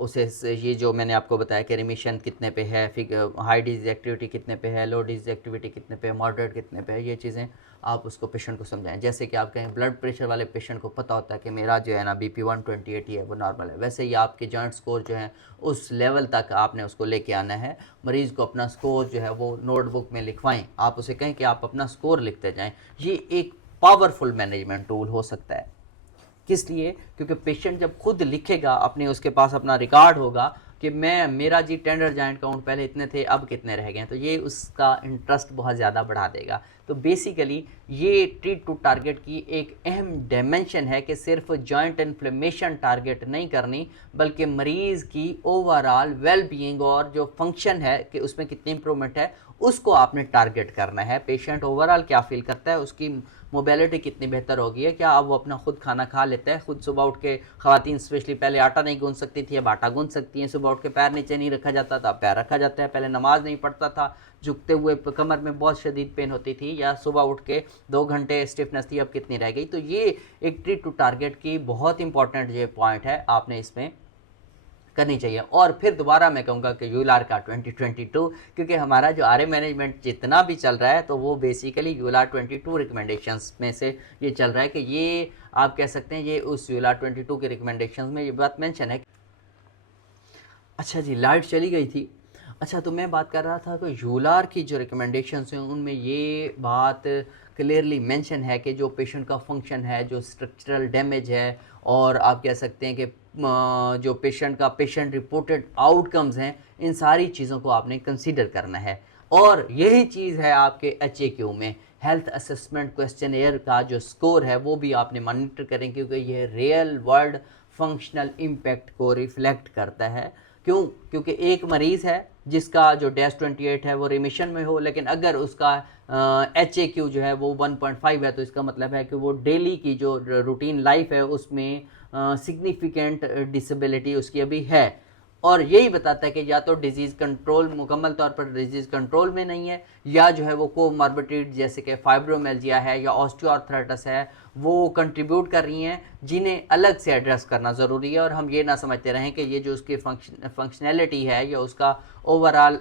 उसे ये जो मैंने आपको बताया कि रिमिशन कितने पे है, हाई डिजीज एक्टिविटी कितने पे है, लो डिजीज एक्टिविटी कितने पे है, मॉडरेट कितने पे है, ये चीज़ें आप उसको पेशेंट को समझाएं। जैसे कि आप कहें ब्लड प्रेशर वाले पेशेंट को पता होता है कि मेरा जो है ना BP 128 ही है, वो नॉर्मल है, वैसे ही आपके जॉइंट स्कोर जो है उस लेवल तक आपने उसको लेके आना है। मरीज़ को अपना स्कोर जो है वो नोटबुक में लिखवाएं, आप उसे कहें कि आप अपना स्कोर लिखते जाएं। ये एक पावरफुल मैनेजमेंट टूल हो सकता है। किस लिए? क्योंकि पेशेंट जब खुद लिखेगा, अपने उसके पास अपना रिकॉर्ड होगा कि मेरा जी टेंडर जॉइंट काउंट पहले इतने थे अब कितने रह गए हैं, तो ये उसका इंटरेस्ट बहुत ज़्यादा बढ़ा देगा। तो बेसिकली ये ट्रीट टू टारगेट की एक अहम डायमेंशन है कि सिर्फ जॉइंट इन्फ्लेमेशन टारगेट नहीं करनी, बल्कि मरीज़ की ओवरऑल वेल बीइंग और जो फंक्शन है कि उसमें कितनी इंप्रूवमेंट है उसको आपने टारगेट करना है। पेशेंट ओवरऑल क्या फील करता है, उसकी मोबिलिटी कितनी बेहतर हो गई है, क्या अब वो अपना खुद खाना खा लेता है, खुद सुबह उठ के ख़वातीन स्पेशली पहले आटा नहीं गूंथ सकती थी, अब आटा गूंथ सकती हैं, सुबह उठ के पैर नीचे नहीं रखा जाता था, पैर रखा जाता है, पहले नमाज नहीं पढ़ता था, झुकते हुए कमर में बहुत शदीद पेन होती थी, या सुबह उठ के 2 घंटे स्टिफनेस थी, अब कितनी रह गई। तो ये एक ट्रीट टू टारगेट की बहुत इंपॉर्टेंट ये पॉइंट है, आपने इसमें करनी चाहिए। और फिर दोबारा मैं कहूँगा कि यूएलआर का 2022, क्योंकि हमारा जो आरए मैनेजमेंट जितना भी चल रहा है तो वो बेसिकली यूएलआर 22 रिकमेंडेशंस में से ये चल रहा है कि ये आप कह सकते हैं ये उस यूएलआर 22 के रिकमेंडेशंस में ये बात मेंशन है। अच्छा जी, लाइट चली गई थी। अच्छा, तो मैं बात कर रहा था कि यूएलआर की जो रिकमेंडेशंस हैं उनमें ये बात क्लियरली मेंशन है कि जो पेशेंट का फंक्शन है, जो स्ट्रक्चरल डैमेज है, और आप कह सकते हैं कि जो पेशेंट रिपोर्टेड आउटकम्स हैं, इन सारी चीज़ों को आपने कंसीडर करना है। और यही चीज़ है आपके HAQ में, हेल्थ असेसमेंट क्वेश्चनेयर का जो स्कोर है वो भी आपने मॉनिटर करें, क्योंकि ये रियल वर्ल्ड फंक्शनल इम्पैक्ट को रिफ्लेक्ट करता है। क्यों? क्योंकि एक मरीज़ है जिसका जो DAS28 है वो रिमिशन में हो, लेकिन अगर उसका HAQ जो है वो 1.5 है, तो इसका मतलब है कि वो डेली की जो रूटीन लाइफ है उसमें सिग्निफिकेंट डिसेबिलिटी उसकी अभी है। और यही बताता है कि या तो डिजीज़ कंट्रोल, मुकम्मल तौर पर डिजीज़ कंट्रोल में नहीं है, या जो है वो कोमॉर्बिडिटी जैसे कि फाइब्रोमियल्जिया है या ऑस्टियोआर्थराइटिस है वो कंट्रीब्यूट कर रही हैं, जिन्हें अलग से एड्रेस करना ज़रूरी है। और हम ये ना समझते रहें कि ये जो उसकी फंक्शनैलिटी है या उसका ओवरऑल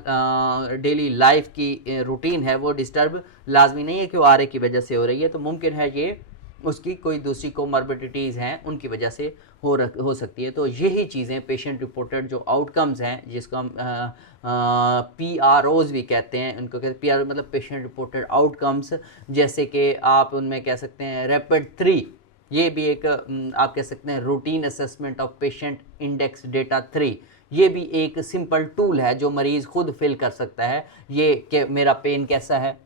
डेली लाइफ की रूटीन है वो डिस्टर्ब लाजमी नहीं है कि वो आरए की वजह से हो रही है, तो मुमकिन है ये उसकी कोई दूसरी कोमॉर्बिडिटीज़ हैं उनकी वजह से हो सकती है। तो यही चीज़ें पेशेंट रिपोर्टेड जो आउटकम्स हैं, जिसको हम PROs भी कहते हैं, उनको कहते हैं PR मतलब पेशेंट रिपोर्टेड आउटकम्स, जैसे कि आप उनमें कह सकते हैं रैपिड 3, ये भी एक आप कह सकते हैं routine assessment of patient index data 3, ये भी एक सिंपल टूल है जो मरीज़ खुद फिल कर सकता है। ये कि मेरा पेन कैसा है,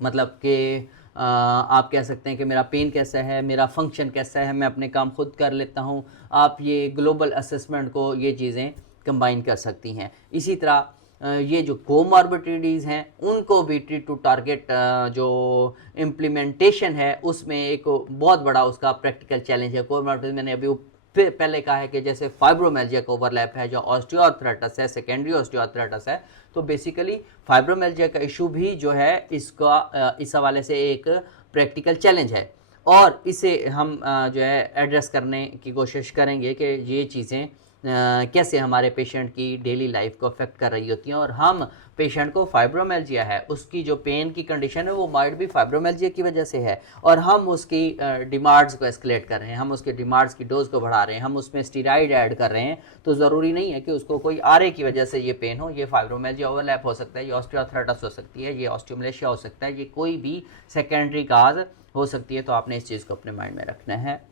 मतलब कि आप कह सकते हैं कि मेरा पेन कैसा है, मेरा फंक्शन कैसा है, मैं अपने काम खुद कर लेता हूँ। आप ये ग्लोबल असेसमेंट को ये चीज़ें कंबाइन कर सकती हैं। इसी तरह ये जो कोमॉर्बिडिटीज़ हैं उनको भी ट्रीट टू टारगेट जो इम्प्लीमेंटेशन है उसमें एक बहुत बड़ा उसका प्रैक्टिकल चैलेंज है। कोमॉर्बिडिटीज़ मैंने अभी पहले कहा है कि जैसे फाइब्रोमियल्जिया का ओवरलैप है, जो ऑस्टियोआर्थराइटिस है, सेकेंडरी ऑस्टियोआर्थराइटिस है, तो बेसिकली फाइब्रोमियल्जिया का इशू भी जो है इसका इस हवाले से एक प्रैक्टिकल चैलेंज है, और इसे हम जो है एड्रेस करने की कोशिश करेंगे कि ये चीज़ें कैसे हमारे पेशेंट की डेली लाइफ को अफेक्ट कर रही होती हैं, और हम पेशेंट को फाइब्रोमेल्जिया है, उसकी जो पेन की कंडीशन है वो माइट भी फाइब्रोमेल्जिया की वजह से है, और हम उसकी डिमांड्स को एस्केलेट कर रहे हैं, हम उसके डिमांड्स की डोज को बढ़ा रहे हैं, हम उसमें स्टीराइड ऐड कर रहे हैं, तो ज़रूरी नहीं है कि उसको कोई आरए की वजह से ये पेन हो। ये फाइब्रोमेल्जिया ओवरलैप हो सकता है, ये ऑस्टियोआर्थराइटिस हो सकती है, ये ऑस्टियोमलेशिया हो सकता है, ये कोई भी सेकेंडरी काज हो सकती है। तो आपने इस चीज़ को अपने माइंड में रखना है।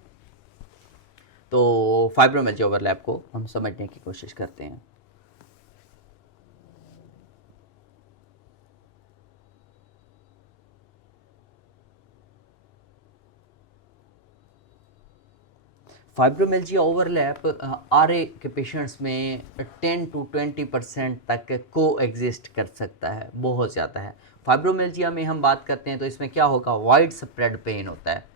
तो फाइब्रोमेल्जिया ओवरलैप को हम समझने की कोशिश करते हैं। फाइब्रोमेल्जिया ओवरलैप आरए के पेशेंट्स में 10 to 20% तक को एग्जिस्ट कर सकता है, बहुत ज़्यादा है। फाइब्रोमेल्जिया में हम बात करते हैं तो इसमें क्या होगा, वाइड स्प्रेड पेन होता है।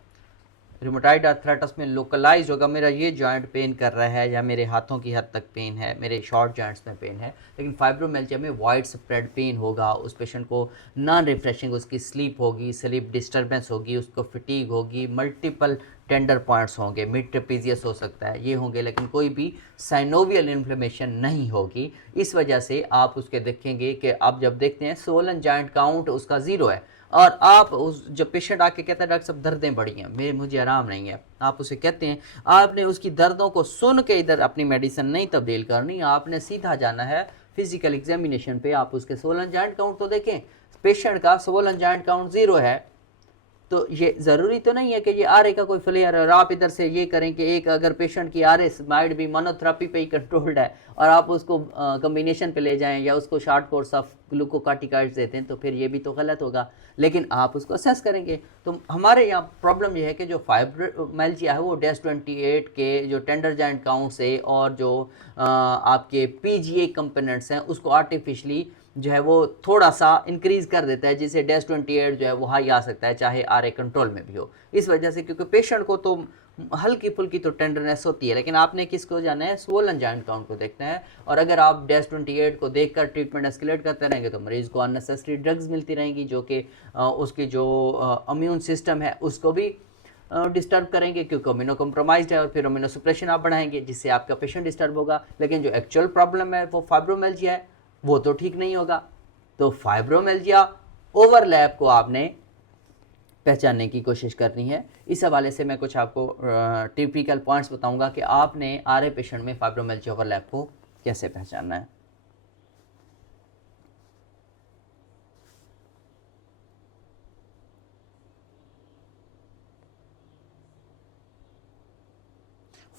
रिमोटाइड आर्थराइटिस में लोकलाइज होगा, मेरा ये जॉइंट पेन कर रहा है या मेरे हाथों की हद तक पेन है, मेरे शॉर्ट जॉइंट्स में पेन है। लेकिन फाइब्रोमेल्जिया में वाइड स्प्रेड पेन होगा, उस पेशेंट को नॉन रिफ्रेशिंग उसकी स्लीप होगी, स्लीप डिस्टर्बेंस होगी, उसको फिटीग होगी, मल्टीपल टेंडर पॉइंट्स होंगे, मिड ट्रेपेजियस हो सकता है, ये होंगे, लेकिन कोई भी साइनोवियल इन्फ्लेमेशन नहीं होगी। इस वजह से आप उसके देखेंगे कि आप जब देखते हैं स्वोलन जॉइंट काउंट उसका 0 है, और आप उस जब पेशेंट आके कहता है डॉक्टर साहब दर्दें बढ़ी हैं, मुझे आराम नहीं है, आप उसे कहते हैं, आपने उसकी दर्दों को सुन के इधर अपनी मेडिसिन नहीं तब्दील करनी, आपने सीधा जाना है फिजिकल एग्जामिनेशन पे। आप उसके स्वोलन जॉइंट काउंट तो देखें, पेशेंट का स्वोलन जॉइंट काउंट 0 है, तो ये ज़रूरी तो नहीं है कि ये आरए का कोई फ्लेयर है, और आप इधर से ये करें कि एक अगर पेशेंट की आरए माइट भी मोनोथेरेपी पे ही कंट्रोल्ड है और आप उसको कम्बिनेशन पे ले जाएं या उसको शॉर्ट कोर्स ऑफ ग्लूकोकार्टिकॉइड्स देते हैं, तो फिर ये भी तो गलत होगा। लेकिन आप उसको असेस करेंगे। तो हमारे यहाँ प्रॉब्लम ये है कि जो फाइब्रोमेल्जिया है वो DAS28 के जो टेंडर जॉइंट काउंट से और जो आपके PGA कंपोनेंट्स हैं उसको आर्टिफिशली जो है वो थोड़ा सा इंक्रीज़ कर देता है, जिससे DAS28 जो है वो हाई आ सकता है, चाहे आरए कंट्रोल में भी हो। इस वजह से, क्योंकि पेशेंट को तो हल्की फुल्की तो टेंडरनेस होती है, लेकिन आपने किसको जाना है, स्वोलन जॉइंट काउंट को देखना है। और अगर आप DAS28 को देखकर ट्रीटमेंट एस्केलेट करते रहेंगे तो मरीज़ को अननेसेसरी ड्रग्स मिलती रहेंगी, जो कि उसकी जो इम्यून सिस्टम है उसको भी डिस्टर्ब करेंगे, क्योंकि इम्यूनो कम्प्रोमाइज्ड है, और फिर इम्यूनो सुप्रेशन आप बढ़ाएंगे, जिससे आपका पेशेंट डिस्टर्ब होगा। लेकिन जो एक्चुअल प्रॉब्लम है वो फाइब्रोमेल्जिया है, वो तो ठीक नहीं होगा। तो फाइब्रोमेल्जिया ओवरलैप को आपने पहचानने की कोशिश करनी है। इस हवाले से मैं कुछ आपको टिपिकल पॉइंट्स बताऊंगा कि आपने आरए पेशेंट में फाइब्रोमेल्जिया ओवरलैप को कैसे पहचानना है।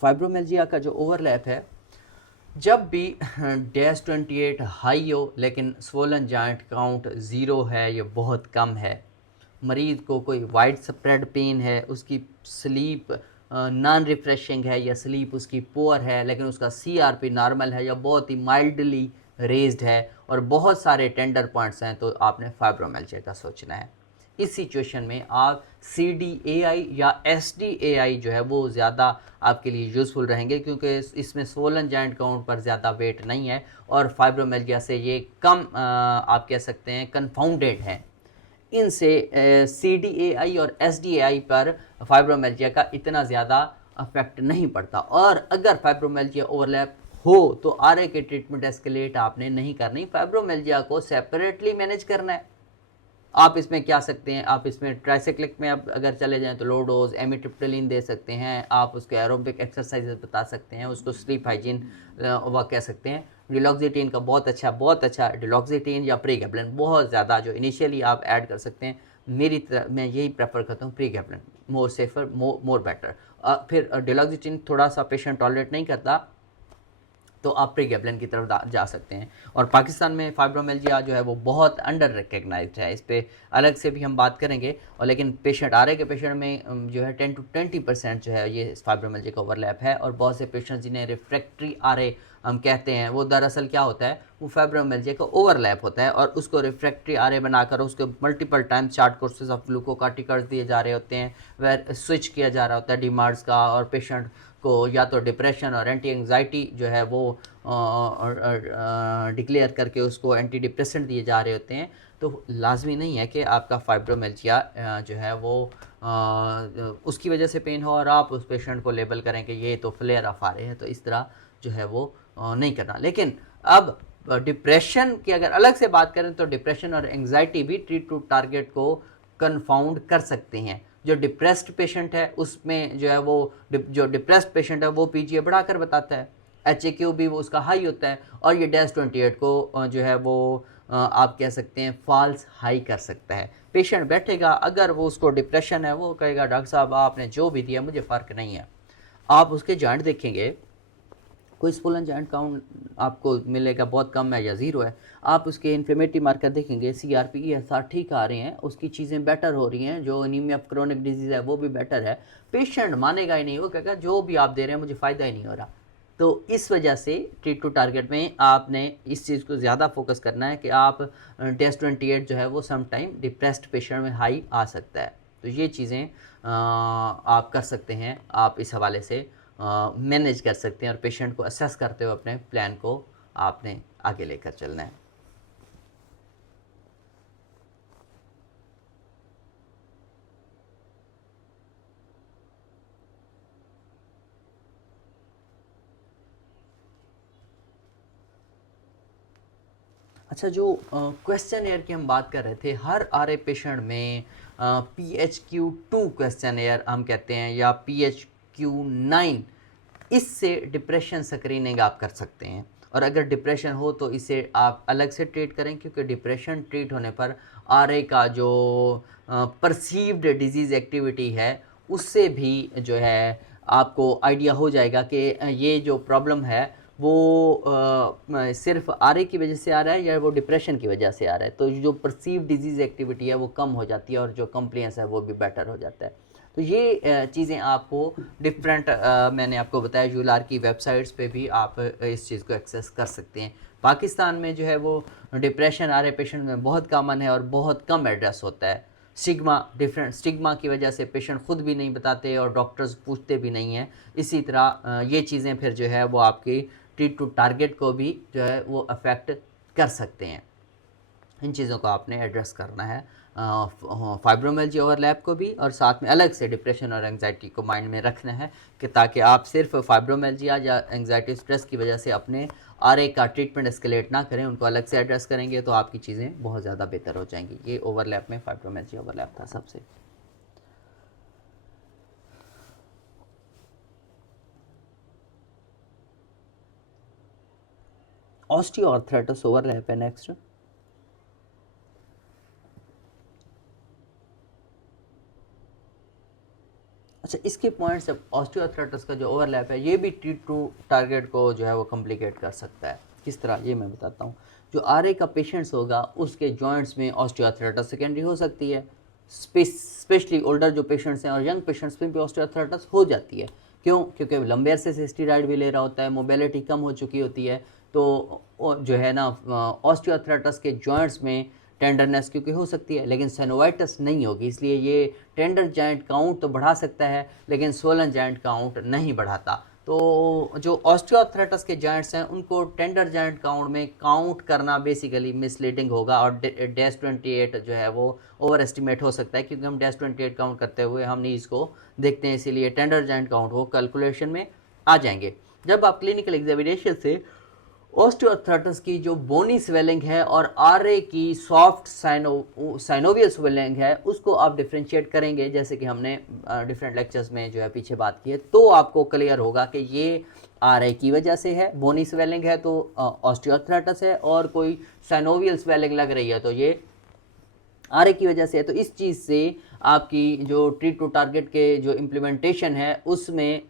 फाइब्रोमेल्जिया का जो ओवरलैप है, जब भी DAS28 हाई हो लेकिन स्वोलन जॉइंट काउंट 0 है, ये बहुत कम है, मरीज़ को कोई वाइड स्प्रेड पेन है, उसकी स्लीप नॉन रिफ्रेशिंग है या स्लीप उसकी पुअर है, लेकिन उसका CRP नॉर्मल है या बहुत ही माइल्डली रेज्ड है, और बहुत सारे टेंडर पॉइंट्स हैं, तो आपने फाइब्रोमेल्जिया का सोचना है। इस सिचुएशन में आप CDAI या SDAI जो है वो ज़्यादा आपके लिए यूज़फुल रहेंगे, क्योंकि इसमें स्वोलन जॉइंट काउंट पर ज़्यादा वेट नहीं है, और फाइब्रोमेल्जिया से ये कम आप कह सकते हैं कन्फाउंडेड है। इनसे CDAI और SDAI पर फाइब्रोमेल्जिया का इतना ज़्यादा अफेक्ट नहीं पड़ता। और अगर फाइब्रोमेल्जिया ओवरलैप हो तो आरए के ट्रीटमेंट एस्केलेट आपने नहीं करनी, फाइब्रोमेल्जिया को सेपरेटली मैनेज करना है। आप इसमें क्या सकते हैं, आप इसमें ट्राइसाइक्लिक में आप अगर चले जाएं तो लो डोज एमिट्रिप्टिलिन दे सकते हैं, आप उसको एरोबिक एक्सरसाइजेस बता सकते हैं, उसको स्लीप हाइजीन वह कह सकते हैं। डिलॉक्सिटिन का बहुत अच्छा डिलॉक्सिटिन या प्रीगैबलिन बहुत ज़्यादा जो इनिशियली आप ऐड कर सकते हैं। मैं यही प्रेफर करता हूँ, pregabalin more safer, more better. फिर डिलॉक्सिटिन थोड़ा सा पेशेंट टॉलरेट नहीं करता, तो आप प्रीगैबलिन की तरफ जा सकते हैं। और पाकिस्तान में फाइब्रोमेल्जिया जो है वो बहुत अंडर रिकग्नाइज्ड है, इस पर अलग से भी हम बात करेंगे। और लेकिन पेशेंट आरए के पेशेंट में जो है 10 to 20% जो है ये फाइब्रोमेल्जिया का ओवरलैप है। और बहुत से पेशेंट्स जिन्हें रिफ्रैक्टरी आरए हम कहते हैं, वो दरअसल क्या होता है, वो फाइब्रोमेल्जिया का ओवरलैप होता है, और उसको रिफ्रैक्टरी आरए बनाकर उसको multiple time short courses of glucocorticoids दिए जा रहे होते हैं, वह स्विच किया जा रहा होता है डिमार्ड्स का, और पेशेंट को या तो डिप्रेशन और एंटी एंग्जाइटी जो है वो डिक्लेयर करके उसको एंटी डिप्रेसेंट दिए जा रहे होते हैं। तो लाजमी नहीं है कि आपका फाइब्रोमेल्जिया जो है वो उसकी वजह से पेन हो और आप उस पेशेंट को लेबल करें कि ये तो फ्लेयर ऑफ आ रहे हैं, तो इस तरह जो है वो नहीं करना। लेकिन अब डिप्रेशन की अगर अलग से बात करें तो डिप्रेशन और एंग्जाइटी भी ट्रीट टू टारगेट को कन्फाउंड कर सकते हैं। जो डिप्रेस्ड पेशेंट है उसमें जो है वो जो डिप्रेस्ड पेशेंट है वो पीजीए बढ़ाकर बताता है, HAQ भी वो उसका हाई होता है, और ये DAS28 को जो है वो आप कह सकते हैं फॉल्स हाई कर सकता है। पेशेंट बैठेगा, अगर वो उसको डिप्रेशन है वो कहेगा डॉक्टर साहब आपने जो भी दिया मुझे फ़र्क नहीं है। आप उसके जॉइंट देखेंगे, कोई स्पोलन जॉइंट काउंट आपको मिलेगा बहुत कम है या ज़ीरो है। आप उसके इन्फ्लेमेटरी मार्कर देखेंगे, CRP ESR ठीक आ रहे हैं, उसकी चीज़ें बेटर हो रही हैं, जो एनीमिया ऑफ क्रोनिक डिजीज़ है वो भी बेटर है। पेशेंट मानेगा ही नहीं, वो कहेगा जो भी आप दे रहे हैं मुझे फ़ायदा ही नहीं हो रहा। तो इस वजह से ट्रीट टू टारगेट में आपने इस चीज़ को ज़्यादा फोकस करना है कि आप DAS28 जो है वो सम टाइम डिप्रेस्ड पेशेंट में हाई आ सकता है। तो ये चीज़ें आप कर सकते हैं, आप इस हवाले से मैनेज कर सकते हैं और पेशेंट को असेस करते हुए अपने प्लान को आपने आगे लेकर चलना है। अच्छा, जो क्वेश्चन एयर की हम बात कर रहे थे, हर RA पेशेंट में PHQ-2 क्वेश्चन एयर हम कहते हैं या PHQ-9, इससे डिप्रेशन स्क्रीनिंग आप कर सकते हैं। और अगर डिप्रेशन हो तो इसे आप अलग से ट्रीट करें, क्योंकि डिप्रेशन ट्रीट होने पर RA का जो परसीव्ड डिजीज़ एक्टिविटी है उससे भी जो है आपको आइडिया हो जाएगा कि ये जो प्रॉब्लम है वो सिर्फ RA की वजह से आ रहा है या वो डिप्रेशन की वजह से आ रहा है। तो जो परसीव डिजीज़ एक्टिविटी है वो कम हो जाती है और जो कंप्लेंस है वो भी बेटर हो जाता है। तो ये चीज़ें आपको डिफरेंट मैंने आपको बताया यूएलआर की वेबसाइट्स पे भी आप इस चीज़ को एक्सेस कर सकते हैं। पाकिस्तान में जो है वो डिप्रेशन RA पेशेंट में बहुत कॉमन है और बहुत कम एड्रेस होता है। स्टिग्मा की वजह से पेशेंट खुद भी नहीं बताते और डॉक्टर्स पूछते भी नहीं हैं। इसी तरह ये चीज़ें फिर जो है वो आपकी ट्रीट टू टारगेट को भी जो है वो अफेक्ट कर सकते हैं। इन चीज़ों को आपने एड्रेस करना है, फाइब्रोमियल्जिया ओवरलैप को भी, और साथ में अलग से डिप्रेशन और एंग्जाइटी को माइंड में रखना है कि ताकि आप सिर्फ फाइब्रोमियल्जिया या एंग्जाइटी स्ट्रेस की वजह से अपने RA का ट्रीटमेंट एस्केलेट ना करें, उनको अलग से एड्रेस करेंगे तो आपकी चीज़ें बहुत ज़्यादा बेहतर हो जाएंगी। ये ओवरलैप में फाइब्रोमियल्जिया ओवरलैप था सबसे। ऑस्टियोआर्थराइटिस ओवरलैप है नेक्स्ट। अच्छा, इसके पॉइंट्स, जब ऑस्टियोआर्थराइटिस का जो ओवरलैप है ये भी ट्रीट टू टारगेट को जो है वो कॉम्प्लिकेट कर सकता है। किस तरह, ये मैं बताता हूँ। जो RA का पेशेंट्स होगा उसके जॉइंट्स में ऑस्टियोआर्थराइटिस सेकेंडरी हो सकती है, स्पेशली ओल्डर जो पेशेंट्स हैं और यंग पेशेंट्स में भी ऑस्टियोआर्थराइटिस हो जाती है। क्यों? क्योंकि लंबे अरसे से स्टीरॉयड भी ले रहा होता है, मोबिलिटी कम हो चुकी होती है, तो जो है ना ऑस्टियोआर्थराइटिस के जॉइंट्स में टेंडरनेस क्योंकि हो सकती है, लेकिन सेनोवाइटिस नहीं होगी। इसलिए ये टेंडर जॉइंट काउंट तो बढ़ा सकता है लेकिन स्वोलन जॉइंट काउंट नहीं बढ़ाता। तो जो ऑस्टियोआर्थराइटिस के जॉइंट्स हैं उनको टेंडर जॉइंट काउंट में काउंट करना बेसिकली मिसलीडिंग होगा, और DAS28 जो है वो ओवर एस्टिमेट हो सकता है, क्योंकि हम DAS28 काउंट करते हुए हम नीज को देखते हैं, इसीलिए टेंडर जॉइंट काउंट वो कैलकुलेशन में आ जाएंगे। जब आप क्लिनिकल एग्जामिनेशन से ऑस्टियोआर्थराइटिस की जो बोनी स्वेलिंग है और RA की सॉफ्ट साइनोवियल स्वेलिंग है उसको आप डिफ्रेंशिएट करेंगे, जैसे कि हमने डिफरेंट लेक्चर्स में जो है पीछे बात की है, तो आपको क्लियर होगा कि ये RA की वजह से है, बोनी स्वेलिंग है तो ऑस्टियोआर्थराइटिस है, और कोई साइनोवियल स्वेलिंग लग रही है तो ये RA की वजह से है। तो इस चीज़ से आपकी जो ट्रीट टू टारगेट के जो इम्प्लीमेंटेशन है उसमें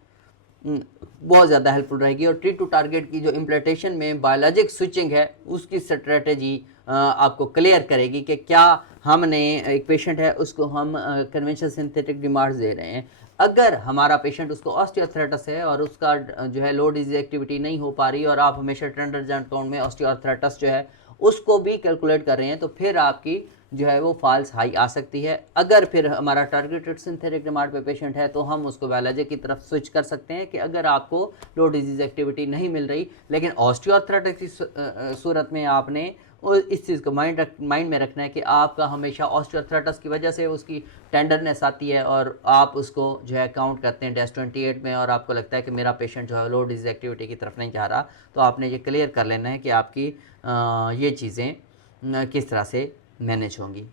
बहुत ज़्यादा हेल्पफुल रहेगी, और ट्रीट टू टारगेट की जो इम्प्लीमेंटेशन में बायोलॉजिक स्विचिंग है उसकी स्ट्रेटेजी आपको क्लियर करेगी कि क्या हमने एक पेशेंट है उसको हम कन्वेंशनल सिंथेटिक डिमार्ड्स दे रहे हैं, अगर हमारा पेशेंट उसको ऑस्टियोआर्थराइटिस है और उसका जो है लो डिजीज एक्टिविटी नहीं हो पा रही और आप हमेशा टेंडर जॉइंट काउंट में ऑस्टियोआर्थराइटिस जो है उसको भी कैलकुलेट कर रहे हैं, तो फिर आपकी जो है वो फॉल्स हाई आ सकती है। अगर फिर हमारा टारगेटेड सिंथेटिक डिमांड पे पेशेंट है तो हम उसको बायोलॉजिक की तरफ स्विच कर सकते हैं कि अगर आपको लो डिजीज़ एक्टिविटी नहीं मिल रही, लेकिन ऑस्टियोआर्थराइटिस की सूरत में आपने और इस चीज़ को माइंड में रखना है कि आपका हमेशा ऑस्टियोआर्थराइटिस की वजह से उसकी टेंडरनेस आती है और आप उसको जो है काउंट करते हैं डेस 28 में और आपको लगता है कि मेरा पेशेंट जो है लो डिजीज़ एक्टिविटी की तरफ नहीं जा रहा, तो आपने ये क्लियर कर लेना है कि आपकी ये चीज़ें किस तरह से मैनेज होंगी।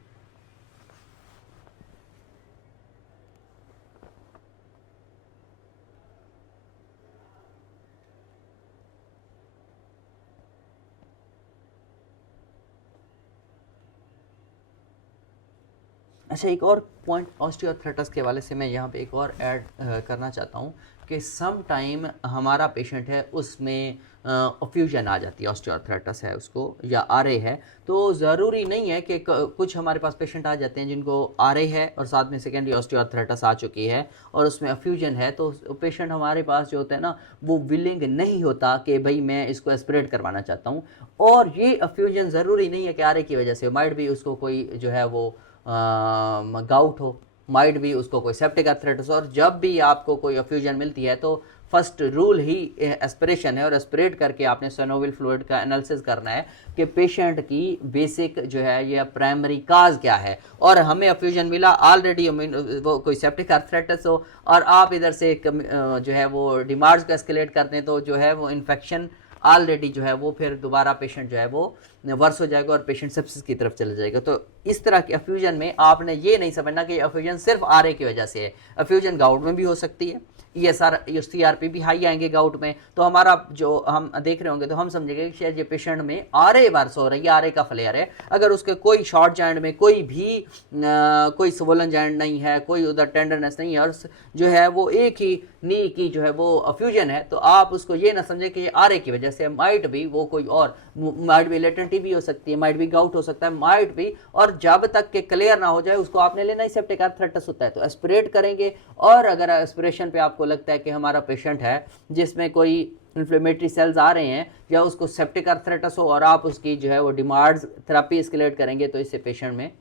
अच्छा, एक और पॉइंट ऑस्टियोआर्थराइटिस के हवाले से मैं यहाँ पे एक और ऐड करना चाहता हूँ कि सम टाइम हमारा पेशेंट है उसमें ऑफ्यूजन आ जाती है, ऑस्टियोआर्थराइटिस है उसको या आरए है, तो ज़रूरी नहीं है कि कुछ हमारे पास पेशेंट आ जाते हैं जिनको आरए है और साथ में सेकेंडरी ऑस्टियोआर्थराइटिस आ चुकी है और उसमें ऑफ्यूजन है, तो पेशेंट हमारे पास जो होता है ना वो विलिंग नहीं होता कि भाई मैं इसको एस्पिरेट करवाना चाहता हूँ। और ये ऑफ्यूजन ज़रूरी नहीं है कि आरए की वजह से, माइट भी उसको कोई जो है वो गाउट हो, माइट भी उसको कोई सेप्टिक आर्थराइटिस, और जब भी आपको कोई एफ्यूजन मिलती है तो फर्स्ट रूल ही एस्पिरेशन है और एस्पिरेट करके आपने सिनोवियल फ्लूइड का एनालिसिस करना है कि पेशेंट की बेसिक जो है या प्राइमरी काज क्या है। और हमें एफ्यूजन मिला ऑलरेडी, वो कोई सेप्टिक आर्थराइटिस हो और आप इधर से जो है वो डिमार्ड्स को एस्केलेट करते हैं तो जो है वो इन्फेक्शन ऑलरेडी जो है वो फिर दोबारा पेशेंट जो है वो वर्स हो जाएगा और पेशेंट सेप्सिस की तरफ चला जाएगा। तो इस तरह के एफ्यूजन में आपने ये नहीं समझना कि एफ्यूजन सिर्फ आरए की वजह से है, एफ्यूजन गाउट में भी हो सकती है, ईएसआर सीआरपी भी हाई आएंगे गाउट में, तो हमारा जो हम देख रहे होंगे तो हम समझेंगे कि शायद ये पेशेंट में आरए वर्स हो रही है, आरए का फ्लेयर है। अगर उसके कोई शॉर्ट जॉइंट में कोई भी कोई स्वोलन जॉइंट नहीं है, कोई उधर टेंडरनेस नहीं है और जो है वो एक ही नी की जो है वो फ्यूजन है, तो आप उसको ये ना समझे कि ये आरए की वजह से, माइट भी वो कोई और, माइट भी लेटेंट टीबी हो सकती है, माइट भी गाउट हो सकता है, माइट भी, और जब तक के क्लियर ना हो जाए उसको आपने लेना ही सेप्टिक आर्थराइटिस होता है। तो एस्पिरेट करेंगे और अगर एस्पिरेशन पे आपको लगता है कि हमारा पेशेंट है जिसमें कोई इन्फ्लेमेटरी सेल्स आ रहे हैं या उसको सेप्टिक आर्थराइटिस हो और आप उसकी जो है वो डिमार्ड्स थेरेपी एस्केलेट करेंगे तो इससे पेशेंट में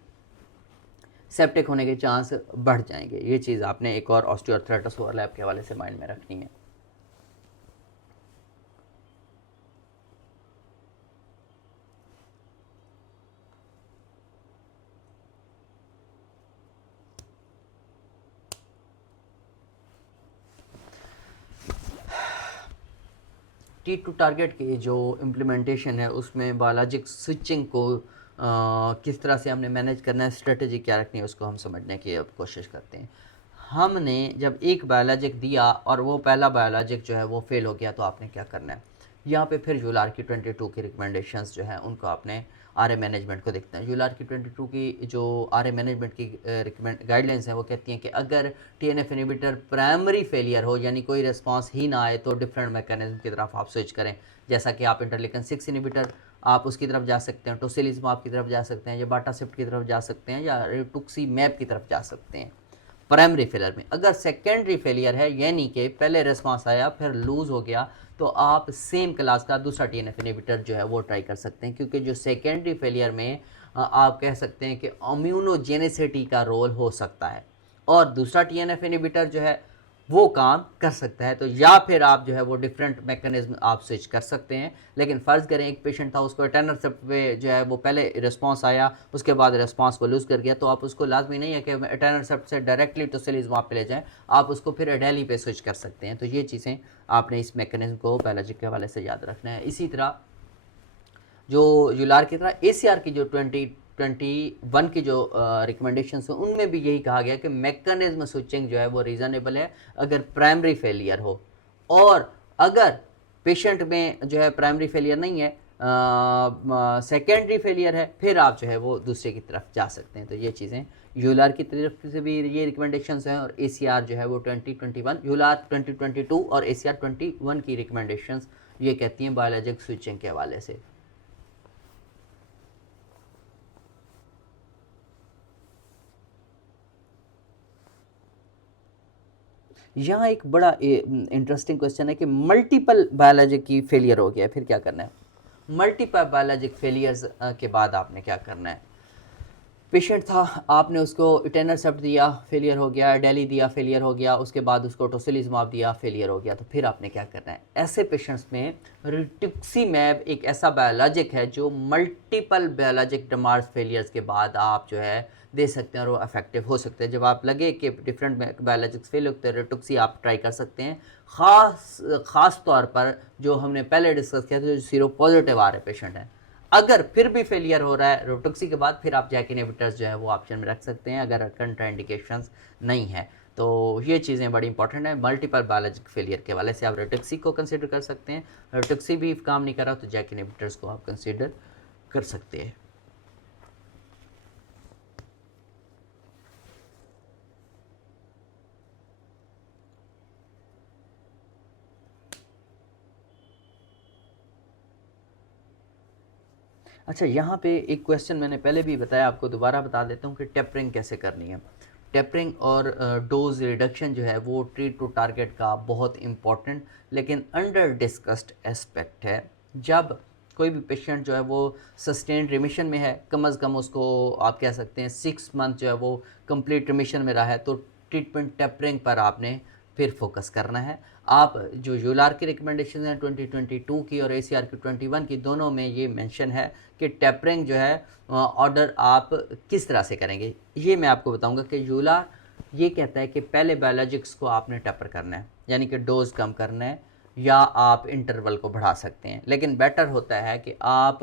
सेप्टिक होने के चांस बढ़ जाएंगे। ये चीज़ आपने एक और ऑस्टियोआर्थराइटिस ओवरलैप के हवाले से माइंड में रखनी है। टी टू टारगेट की जो इम्प्लीमेंटेशन है उसमें बायोलॉजिक स्विचिंग को किस तरह से हमने मैनेज करना है, स्ट्रेटजी क्या रखनी है, उसको हम समझने की अब कोशिश करते हैं। हमने जब एक बायोलॉजिक दिया और वो पहला बायोलॉजिक जो है वो फेल हो गया तो आपने क्या करना है, यहाँ पे फिर यूलार की 22 की रिकमेंडेशंस जो हैं उनको आपने आरए मैनेजमेंट को देखते हैं। यूलार की 22 की जो आरए मैनेजमेंट की रिकमेंड गाइडलाइंस हैं वो कहती हैं कि अगर टीएनएफ इनहिबिटर प्राइमरी फेलियर हो यानी कोई रिस्पांस ही ना आए तो डिफरेंट मैकेनिज्म की तरफ आप स्विच करें, जैसा कि आप इंटरलिकन 6 इनहिबिटर आप उसकी तरफ जा सकते हैं, टोसिलिज़ुमाब की तरफ जा सकते हैं या बाटासिफ्ट की तरफ जा सकते हैं या रिटुक्सीमैब की तरफ जा सकते हैं प्राइमरी फेलियर में। अगर सेकेंडरी फेलियर है यानी कि पहले रिस्पांस आया फिर लूज़ हो गया तो आप सेम क्लास का दूसरा टीएनएफ इनहिबिटर जो है वो ट्राई कर सकते हैं, क्योंकि जो सेकेंडरी फेलियर में आप कह सकते हैं कि इम्यूनोजेनिसिटी का रोल हो सकता है और दूसरा टीएनएफ इनहिबिटर जो है वो काम कर सकता है। तो या फिर आप जो है वो डिफरेंट मैकेनिज्म आप स्विच कर सकते हैं। लेकिन फ़र्ज़ करें एक पेशेंट था उसको एटेनरसेप्ट पे जो है वो पहले रिस्पांस आया उसके बाद रिस्पांस को लूज़ कर गया, तो आप उसको लाजमी नहीं है कि एटेनरसेप्ट से डायरेक्टली टोसिलिज़ुमाब पे ले जाएं, आप उसको फिर एडेली पे स्विच कर सकते हैं। तो ये चीज़ें आपने इस मैकेनिज्म को बायोलॉजिक के हवाले से याद रखना है। इसी तरह जो यूलार की तरह एसीआर की जो 2021 की जो रिकमेंडेशंस हैं उनमें भी यही कहा गया कि मैकेनिज्म स्विचिंग जो है वो रीज़नेबल है अगर प्राइमरी फेलियर हो, और अगर पेशेंट में जो है प्राइमरी फेलियर नहीं है, सेकेंडरी फेलियर है, फिर आप जो है वो दूसरे की तरफ जा सकते हैं। तो ये चीज़ें यूलार की तरफ से भी ये रिकमेंडेशंस हैं और एसीआर जो है वो 2021, यूलार 2022 और एसीआर 21 की रिकमेंडेशंस ये कहती हैं बायोलॉजिक स्विचिंग के हवाले से। यहाँ एक बड़ा इंटरेस्टिंग क्वेश्चन है कि मल्टीपल बायोलॉजिक की फेलियर हो गया फिर क्या करना है। मल्टीपल बायोलॉजिक फेलियर्स के बाद आपने क्या करना है, पेशेंट था, आपने उसको इटेनरसेप्ट दिया, फेलियर हो गया, डेली दिया, फेलियर हो गया, उसके बाद उसको टोसिलिजुमाब दिया, फेलियर हो गया, तो फिर आपने क्या करना है? ऐसे पेशेंट्स में रिटुक्सीमैब एक ऐसा बायोलॉजिक है जो मल्टीपल बायोलॉजिक डमार्स फेलियर्स के बाद आप जो है दे सकते हैं और वो इफेक्टिव हो सकते हैं। जब आप लगे कि डिफरेंट बायोलॉजिक्स फेल होते हैं, रिटुक्सी आप ट्राई कर सकते हैं। ख़ास तौर पर जो हमने पहले डिस्कस किया था, जो सीरो पॉजिटिव आ रहे पेशेंट हैं, अगर फिर भी फेलियर हो रहा है रोटोक्सी के बाद, फिर आप जैक इनहिबिटर्स जो है वो ऑप्शन में रख सकते हैं अगर कंट्राइंडिकेशंस नहीं है। तो ये चीज़ें बड़ी इंपॉर्टेंट है। मल्टीपल बायोलॉजिक फेलियर के वाले से आप रोटोक्सी को कंसीडर कर सकते हैं। रोटोक्सी भी काम नहीं कर रहा तो जैक इनहिबिटर्स को आप कंसीडर कर सकते हैं। अच्छा, यहाँ पे एक क्वेश्चन मैंने पहले भी बताया, आपको दोबारा बता देता हूँ कि टेपरिंग कैसे करनी है। टेपरिंग और डोज रिडक्शन जो है वो ट्रीट टू टारगेट का बहुत इम्पॉर्टेंट लेकिन अंडर डिस्कस्ड एस्पेक्ट है। जब कोई भी पेशेंट जो है वो सस्टेन्ड रिमिशन में है, कम अज़ कम उसको आप कह सकते हैं 6 मंथ जो है वो कंप्लीट रिमिशन में रहा है, तो ट्रीटमेंट टेपरिंग पर आपने फिर फोकस करना है। आप जो यूलार की रिकमेंडेशन है 2022 की और ACR की 21 की, दोनों में ये मेंशन है कि टेपरिंग जो है ऑर्डर आप किस तरह से करेंगे। ये मैं आपको बताऊंगा कि यूलार ये कहता है कि पहले बायोलॉजिक्स को आपने टेपर करना है, यानी कि डोज कम करना है, या आप इंटरवल को बढ़ा सकते हैं। लेकिन बेटर होता है कि आप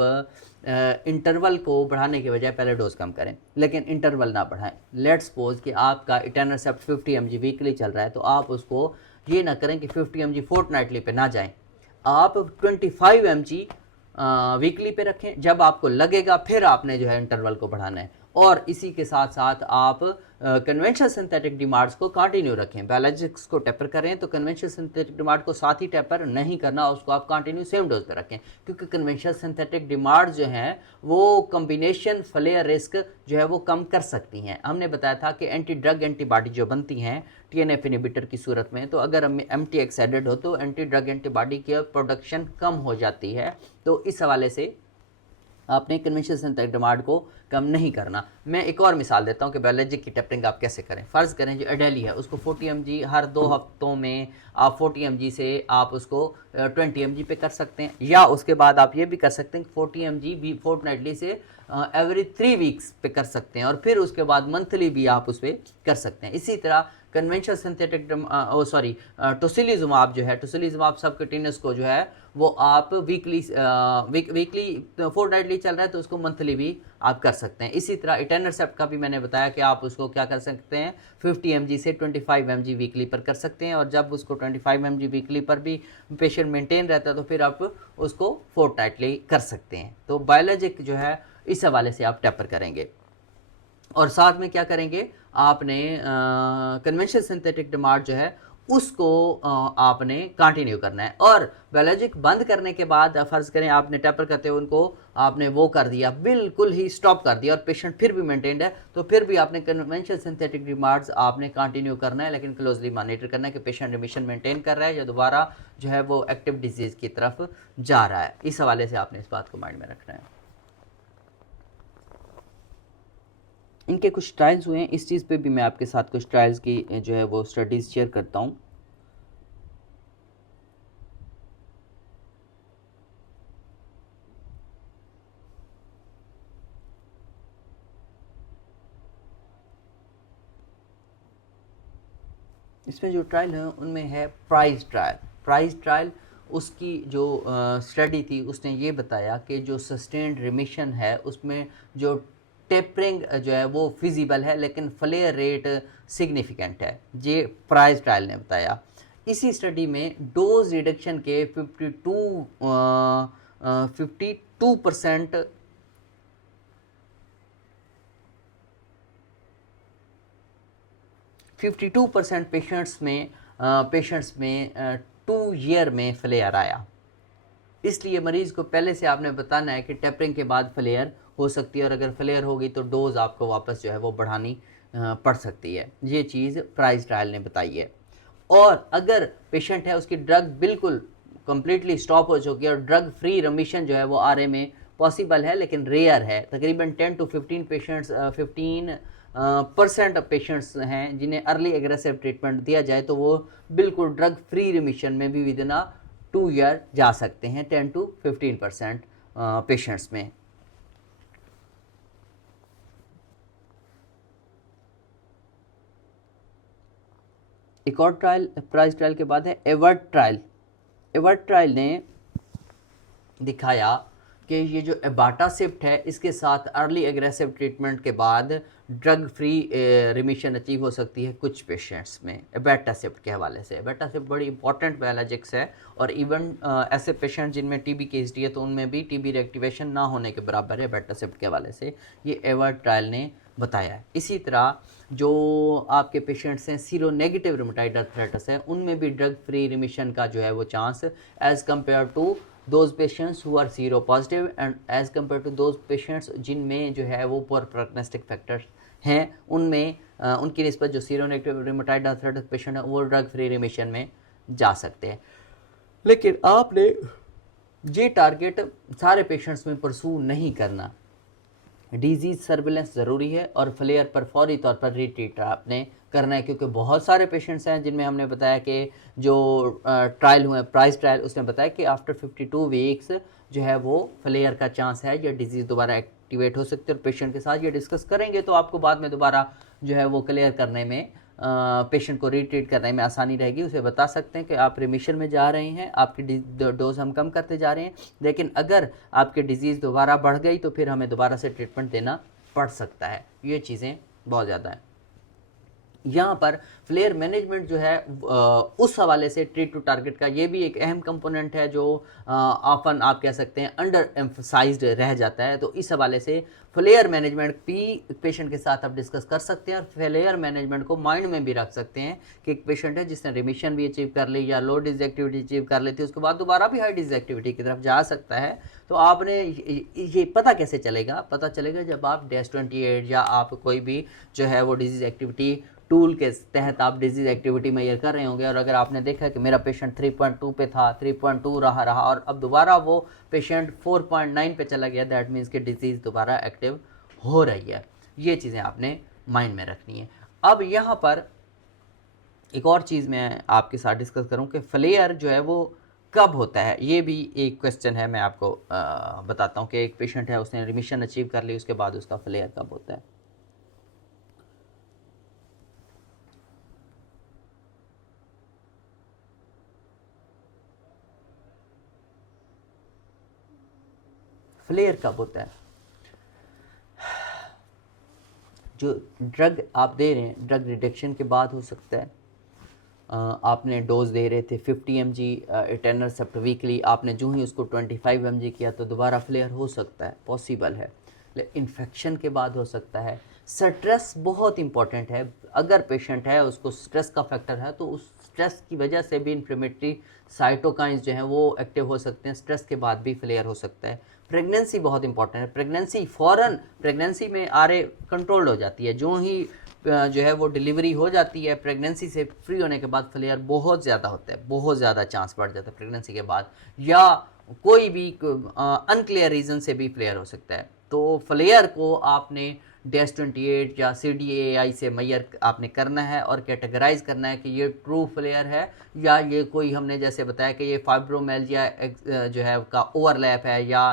इंटरवल को बढ़ाने के बजाय पहले डोज कम करें, लेकिन इंटरवल ना बढ़ाएं। लेट्स सपोज कि आपका इटेनरसेप्ट 50 mg वीकली चल रहा है, तो आप उसको ये ना करें कि 50 mg फोर्टनाइटली पे ना जाएं, आप 25 mg वीकली पे रखें। जब आपको लगेगा फिर आपने जो है इंटरवल को बढ़ाना है, और इसी के साथ साथ आप कन्वेंशनल सिंथेटिक डिमार्ड्स को कंटिन्यू रखें। बायोलॉजिक्स को टेपर करें तो कन्वेंशनल सिंथेटिक डिमार्ड को साथ ही टेपर नहीं करना, उसको आप कंटिन्यू सेम डोज पे रखें, क्योंकि कन्वेंशनल सिंथेटिक डिमार्ड्स जो हैं वो कम्बिनेशन फ्लेयर रिस्क जो है वो कम कर सकती हैं। हमने बताया था कि एंटी ड्रग एंटीबॉडी जो बनती हैं TNF इनहिबिटर की सूरत में, तो अगर MTX एडेड हो तो एंटी ड्रग एंटीबॉडी की प्रोडक्शन कम हो जाती है। तो इस हवाले से आपने कन्वेंशनल सिंथेटिक डिमांड को कम नहीं करना। मैं एक और मिसाल देता हूँ कि बायोलॉजिक की टेपरिंग आप कैसे करें। फ़र्ज़ करें जो एडेली है उसको 40 mg हर 2 हफ्तों में आप 40 mg से आप उसको 20 mg पे कर सकते हैं, या उसके बाद आप ये भी कर सकते हैं 40 mg भी फोर्टनाइटली से एवरी 3 वीक्स पे कर सकते हैं, और फिर उसके बाद मंथली भी आप उस पर कर सकते हैं। इसी तरह कन्वेंशनल सिंथेटिक टोसिलिजुमाब जो है, टोसिलिजुमाब सबक्यूटेनियस को जो है वो आप वीकली फोर्टनाइटली चल रहा है तो उसको मंथली भी आप कर सकते हैं। इसी तरह इटेनरसेप्ट का भी मैंने बताया कि आप उसको क्या कर सकते हैं, 50 mg से 25 mg वीकली पर कर सकते हैं, और जब उसको 25 mg वीकली पर भी पेशेंट मेंटेन रहता है तो फिर आप उसको फोर्टनाइटली कर सकते हैं। तो बायोलॉजिक जो है इस हवाले से आप टेपर करेंगे, और साथ में क्या करेंगे, आपने कन्वेंशनल सिंथेटिक डिमांड जो है उसको आपने कंटिन्यू करना है। और बायोलॉजिक बंद करने के बाद फ़र्ज़ करें आपने टेपर करते हुए उनको आपने वो कर दिया, बिल्कुल ही स्टॉप कर दिया, और पेशेंट फिर भी मेंटेन्ड है, तो फिर भी आपने कन्वेंशनल सिंथेटिक डिमांड्स आपने कंटिन्यू करना है, लेकिन क्लोजली मॉनिटर करना है कि पेशेंट रिमिशन मेंटेन कर रहा है या दोबारा जो है वो एक्टिव डिजीज़ की तरफ जा रहा है। इस हवाले से आपने इस बात को माइंड में रखना है। इनके कुछ ट्रायल्स हुए हैं, इस चीज़ पे भी मैं आपके साथ कुछ ट्रायल्स की जो है वो स्टडीज़ शेयर करता हूँ। इसमें जो ट्रायल है उनमें है प्राइस ट्रायल। प्राइस ट्रायल उसकी जो स्टडी थी उसने ये बताया कि जो सस्टेन्ड रिमिशन है उसमें जो टेपरिंग जो है वो फिजिबल है, लेकिन फ्लेयर रेट सिग्निफिकेंट है। ये प्राइस ट्रायल ने बताया। इसी स्टडी में डोज रिडक्शन के 52% 52% पेशेंट्स में 2 ईयर में फ्लेयर आया। इसलिए मरीज़ को पहले से आपने बताना है कि टेपरिंग के बाद फ्लेयर हो सकती है, और अगर फ्लेयर होगी तो डोज़ आपको वापस जो है वो बढ़ानी पड़ सकती है। ये चीज़ प्राइस ट्रायल ने बताई है। और अगर पेशेंट है उसकी ड्रग बिल्कुल कम्प्लीटली स्टॉप हो चुकी है और ड्रग फ्री रिमिशन जो है वो RA में पॉसिबल है लेकिन रेयर है। तकरीबन 10 to 15 पेशेंट्स 15% पेशेंट्स हैं जिन्हें अर्ली एग्रेसिव ट्रीटमेंट दिया जाए तो वो बिल्कुल ड्रग फ्री रिमिशन में भी विदिन 2 ईयर जा सकते हैं, 10 to 15% पेशेंट्स में। एक और ट्रायल, प्राइस ट्रायल के बाद है एवर्ट ट्रायल। एवर्ट ट्रायल ने दिखाया कि ये जो एबाटासिप्ट है इसके साथ अर्ली एग्रेसिव ट्रीटमेंट के बाद ड्रग फ्री रिमिशन अचीव हो सकती है कुछ पेशेंट्स में एबाटासिप्ट के हवाले से। एबाटासिप्ट बड़ी इंपॉर्टेंट बायोलॉजिक्स है और इवन ऐसे पेशेंट जिनमें टीबी की हिस्ट्री है तो उनमें भी टीबी रिएक्टिवेशन ना होने के बराबर है एबाटासिप्ट के हवाले से, ये एवर्ट ट्रायल ने बताया है। इसी तरह जो आपके पेशेंट्स हैं सीरो नेगेटिव रूमेटॉइड अर्थराइटिस है उनमें भी ड्रग फ्री रिमिशन का जो है वो chance as compare to those patients who are sero positive and as compared to those patients जिनमें जो है वो poor prognostic factors हैं उनमें उनकी निस्बत जो sero negative rheumatoid arthritis patient है वो ड्रग फ्री रिमिशन में जा सकते हैं। लेकिन आपने ये टारगेट सारे पेशेंट्स में परसू नहीं करना। डिजीज़ सर्विलेंस ज़रूरी है और फ्लेयर पर फौरी तौर पर रिट्रीट आपने करना है, क्योंकि बहुत सारे पेशेंट्स हैं जिनमें हमने बताया कि जो ट्रायल हुए प्राइस ट्रायल उसने बताया कि आफ्टर 52 वीक्स जो है वो फ्लेयर का चांस है या डिजीज़ दोबारा एक्टिवेट हो सकती है। और पेशेंट के साथ ये डिस्कस करेंगे तो आपको बाद में दोबारा जो है वो क्लियर करने में पेशेंट को रिट्रीट करने में आसानी रहेगी। उसे बता सकते हैं कि आप रिमिशन में जा रहे हैं, आपकी डोज हम कम करते जा रहे हैं, लेकिन अगर आपकी डिजीज़ दोबारा बढ़ गई तो फिर हमें दोबारा से ट्रीटमेंट देना पड़ सकता है। ये चीज़ें बहुत ज़्यादा हैं। यहाँ पर फ्लेयर मैनेजमेंट जो है उस हवाले से ट्रीट टू टारगेट का ये भी एक अहम कंपोनेंट है जो ऑफन आप कह सकते हैं अंडर एम्फसाइज्ड रह जाता है। तो इस हवाले से फ्लेयर मैनेजमेंट भी पेशेंट के साथ आप डिस्कस कर सकते हैं और फ्लेयर मैनेजमेंट को माइंड में भी रख सकते हैं कि एक पेशेंट है जिसने रिमिशन भी अचीव कर ली या लो डिजीज एक्टिविटी अचीव कर लेती है उसके बाद दोबारा भी हाई डिजीज एक्टिविटी की तरफ जा सकता है। तो आपने ये पता कैसे चलेगा? पता चलेगा जब आप DAS28 या आप कोई भी जो है वो डिजीज एक्टिविटी टूल के तहत आप डिजीज़ एक्टिविटी मेजर कर रहे होंगे और अगर आपने देखा कि मेरा पेशेंट 3.2 पे था, 3.2 रहा और अब दोबारा वो पेशेंट 4.9 पे चला गया, दैट मीन्स कि डिजीज़ दोबारा एक्टिव हो रही है। ये चीज़ें आपने माइंड में रखनी है। अब यहाँ पर एक और चीज़ मैं आपके साथ डिस्कस करूँ कि फ्लेयर जो है वो कब होता है, ये भी एक क्वेश्चन है। मैं आपको बताता हूँ कि एक पेशेंट है उसने रिमिशन अचीव कर ली, उसके बाद उसका फ्लेयर कब होता है। फ्लेयर कब होता है? जो ड्रग आप दे रहे हैं ड्रग रिडक्शन के बाद हो सकता है। आपने डोज दे रहे थे 50 mg एटेनरसेप्ट वीकली, आपने जो ही उसको 25 mg किया तो दोबारा फ्लेयर हो सकता है, पॉसिबल है। इन्फेक्शन के बाद हो सकता है। स्ट्रेस बहुत इंपॉर्टेंट है। अगर पेशेंट है उसको स्ट्रेस का फैक्टर है तो उस स्ट्रेस की वजह से भी इन्फ्लेमेटरी साइटोकाइंस जो हैं वो एक्टिव हो सकते हैं, स्ट्रेस के बाद भी फ्लेयर हो सकता है। प्रेगनेंसी बहुत इंपॉर्टेंट है। प्रेगनेंसी फ़ौरन प्रेगनेंसी में आरए कंट्रोल्ड हो जाती है, जो ही जो है वो डिलीवरी हो जाती है प्रेगनेंसी से फ्री होने के बाद फ्लेयर बहुत ज़्यादा होता है, बहुत ज़्यादा चांस बढ़ जाता है प्रेगनेंसी के बाद, या कोई भी अनक्लियर रीज़न से भी फ्लेयर हो सकता है। तो फ्लेयर को आपने DAS28 या CDAI से मैयर आपने करना है और कैटेगराइज करना है कि ये ट्रू फ्लेयर है या ये कोई हमने जैसे बताया कि ये फाइब्रोमेल्जिया जो है का ओवरलैप है या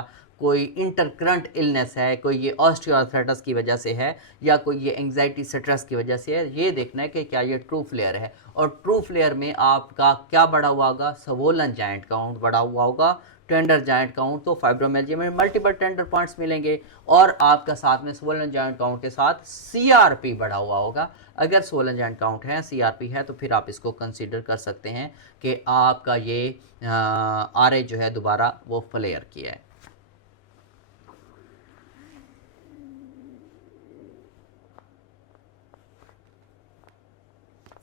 कोई इंटरकरंट इलनेस है, कोई ये ऑस्टियोआर्थराइटिस की वजह से है या कोई ये एंग्जाइटी स्ट्रेस की वजह से है। ये देखना है कि क्या ये ट्रू फ्लेयर है। और ट्रू फ्लेयर में आपका क्या बढ़ा हुआ होगा? स्वोलन जॉइंट काउंट बढ़ा हुआ होगा, टेंडर जॉइंट काउंट, तो फाइब्रोमेल्जिया में मल्टीपल टेंडर पॉइंट्स मिलेंगे और आपका साथ में स्वोलन जॉइंट काउंट के साथ CRP बढ़ा हुआ होगा। अगर स्वोलन जॉइंट काउंट है, CRP है, तो फिर आप इसको कंसीडर कर सकते हैं कि आपका ये RA जो है दोबारा वो फ्लेयर किया है।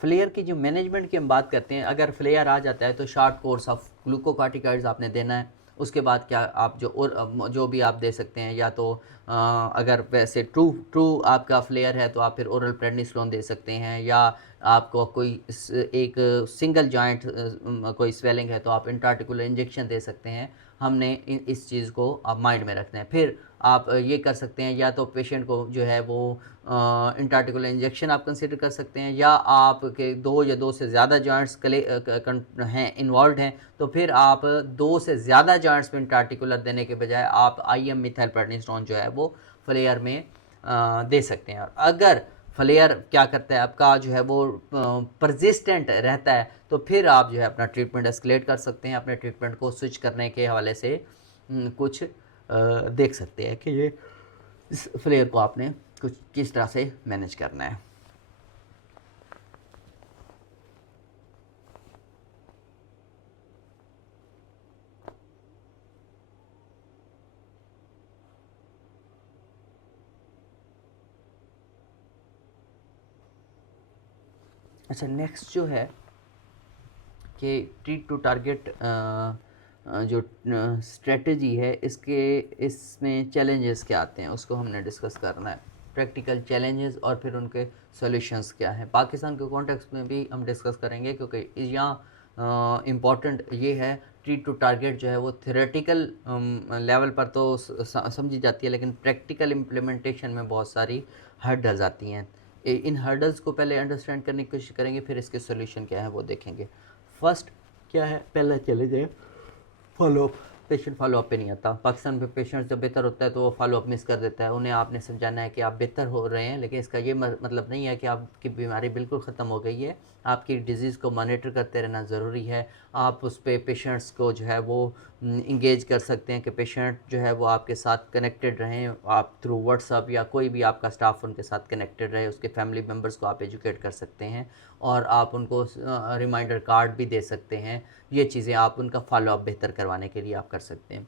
फ्लेयर की जो मैनेजमेंट की हम बात करते हैं, अगर फ्लेयर आ जाता है तो शॉर्ट कोर्स ऑफ ग्लूकोकार्टिकॉइड्स आपने देना है। उसके बाद क्या आप जो भी आप दे सकते हैं, या तो अगर वैसे ट्रू आपका फ्लेयर है तो आप फिर ओरल प्रेडनिसोलोन दे सकते हैं, या आपको कोई एक सिंगल जॉइंट कोई स्वेलिंग है तो आप इंट्राआर्टिकुलर इंजेक्शन दे सकते हैं। हमने इस चीज़ को आप माइंड में रखना है। फिर आप ये कर सकते हैं, या तो पेशेंट को जो है वो इंट्राआर्टिकुलर इंजेक्शन आप कंसिडर कर सकते हैं, या आपके 2 या 2 से ज़्यादा जॉइंट्स हैं इन्वॉल्व हैं, तो फिर आप 2 से ज़्यादा जॉइंट्स में इंट्राआर्टिकुलर देने के बजाय आप आईएम मिथाइलप्रेडनिसोलोन जो है वो फ्लेयर में दे सकते हैं। और अगर फ्लेयर क्या करता है आपका जो है वो परसिस्टेंट रहता है, तो फिर आप जो है अपना ट्रीटमेंट एस्केलेट कर सकते हैं। अपने ट्रीटमेंट को स्विच करने के हवाले से कुछ देख सकते हैं कि ये इस फ्लेयर को आपने कुछ किस तरह से मैनेज करना है। अच्छा, नेक्स्ट जो है कि ट्रीट टू टारगेट जो स्ट्रेटजी है, इसमें चैलेंजेस क्या आते हैं उसको हमने डिस्कस करना है। प्रैक्टिकल चैलेंजेस और फिर उनके सॉल्यूशंस क्या हैं, पाकिस्तान के कॉन्टेक्स्ट में भी हम डिस्कस करेंगे, क्योंकि यहाँ इम्पॉर्टेंट ये है ट्रीट टू टारगेट जो है वो थ्योरेटिकल लेवल पर तो समझी जाती है, लेकिन प्रैक्टिकल इम्प्लीमेंटेशन में बहुत सारी हर्डल्स आती हैं। इन हर्डल्स को पहले अंडरस्टैंड करने की कोशिश करेंगे, फिर इसके सॉल्यूशन क्या है वो देखेंगे। फर्स्ट क्या है, पहला चैलेंज है फॉलोअप। पेशेंट फॉलोअप पे नहीं आता। पाकिस्तान में पेशेंट जब बेहतर होता है तो वो फॉलोअप मिस कर देता है। उन्हें आपने समझाना है कि आप बेहतर हो रहे हैं, लेकिन इसका ये मतलब नहीं है कि आपकी बीमारी बिल्कुल ख़त्म हो गई है। आपकी डिज़ीज़ को मॉनिटर करते रहना ज़रूरी है। आप उस पर पेशेंट्स को जो है वो इंगेज कर सकते हैं कि पेशेंट जो है वो आपके साथ कनेक्टेड रहें। आप थ्रू व्हाट्सअप या कोई भी आपका स्टाफ उनके साथ कनेक्टेड रहे, उसके फैमिली मेम्बर्स को आप एजुकेट कर सकते हैं, और आप उनको रिमाइंडर कार्ड भी दे सकते हैं। ये चीज़ें आप उनका फॉलोअप बेहतर करवाने के लिए आप कर सकते हैं।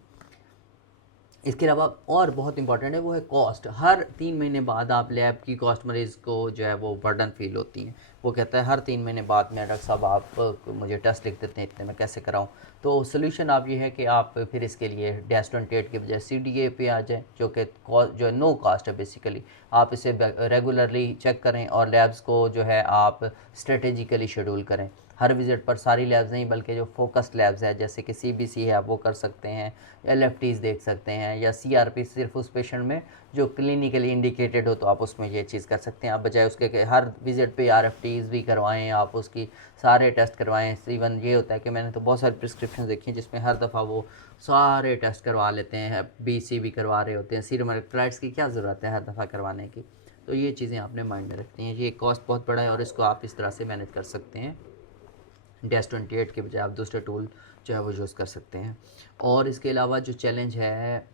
इसके अलावा और बहुत इंपॉर्टेंट है वो है कॉस्ट। हर 3 महीने बाद आप लैब की कॉस्ट मरीज़ को जो है वो बर्डन फील होती है। वो कहता है हर 3 महीने बाद में डॉक्टर साहब आप मुझे टेस्ट लिख देते हैं, इतने में कैसे कराऊं। तो सोल्यूशन आप ये है कि आप फिर इसके लिए -28 के बजाय CDA पे आ जाएँ, जो कि जो है नो कास्ट है बेसिकली। आप इसे रेगुलरली चेक करें और लैब्स को जो है आप स्ट्रेटेजिकली शेड्यूल करें। हर विज़िट पर सारी लैब्स नहीं, बल्कि जो फोकस्ड लैब्स है जैसे कि CBC है आप वो कर सकते हैं, LFTs देख सकते हैं, या CRP सिर्फ उस पेशेंट में जो क्लिनिकली इंडिकेटेड हो तो आप उसमें ये चीज़ कर सकते हैं। आप बजाय उसके कि हर विज़िट पे RFTs भी करवाएं, आप उसकी सारे टेस्ट करवाएं। इवन ये होता है कि मैंने तो बहुत सारी प्रिस्क्रिप्शन देखी हैं जिसमें हर दफ़ा वो सारे टेस्ट करवा लेते हैं, BC भी करवा रहे होते हैं। सीरम इलेक्ट्रोलाइट्स की क्या ज़रूरत है हर दफ़ा करवाने की। तो ये चीज़ें आपने माइंड में रखनी हैं। ये कॉस्ट बहुत बड़ा है और इसको आप इस तरह से मैनेज कर सकते हैं। -28 के बजाय आप दूसरे टूल जो है वो यूज़ कर सकते हैं। और इसके अलावा जो चैलेंज है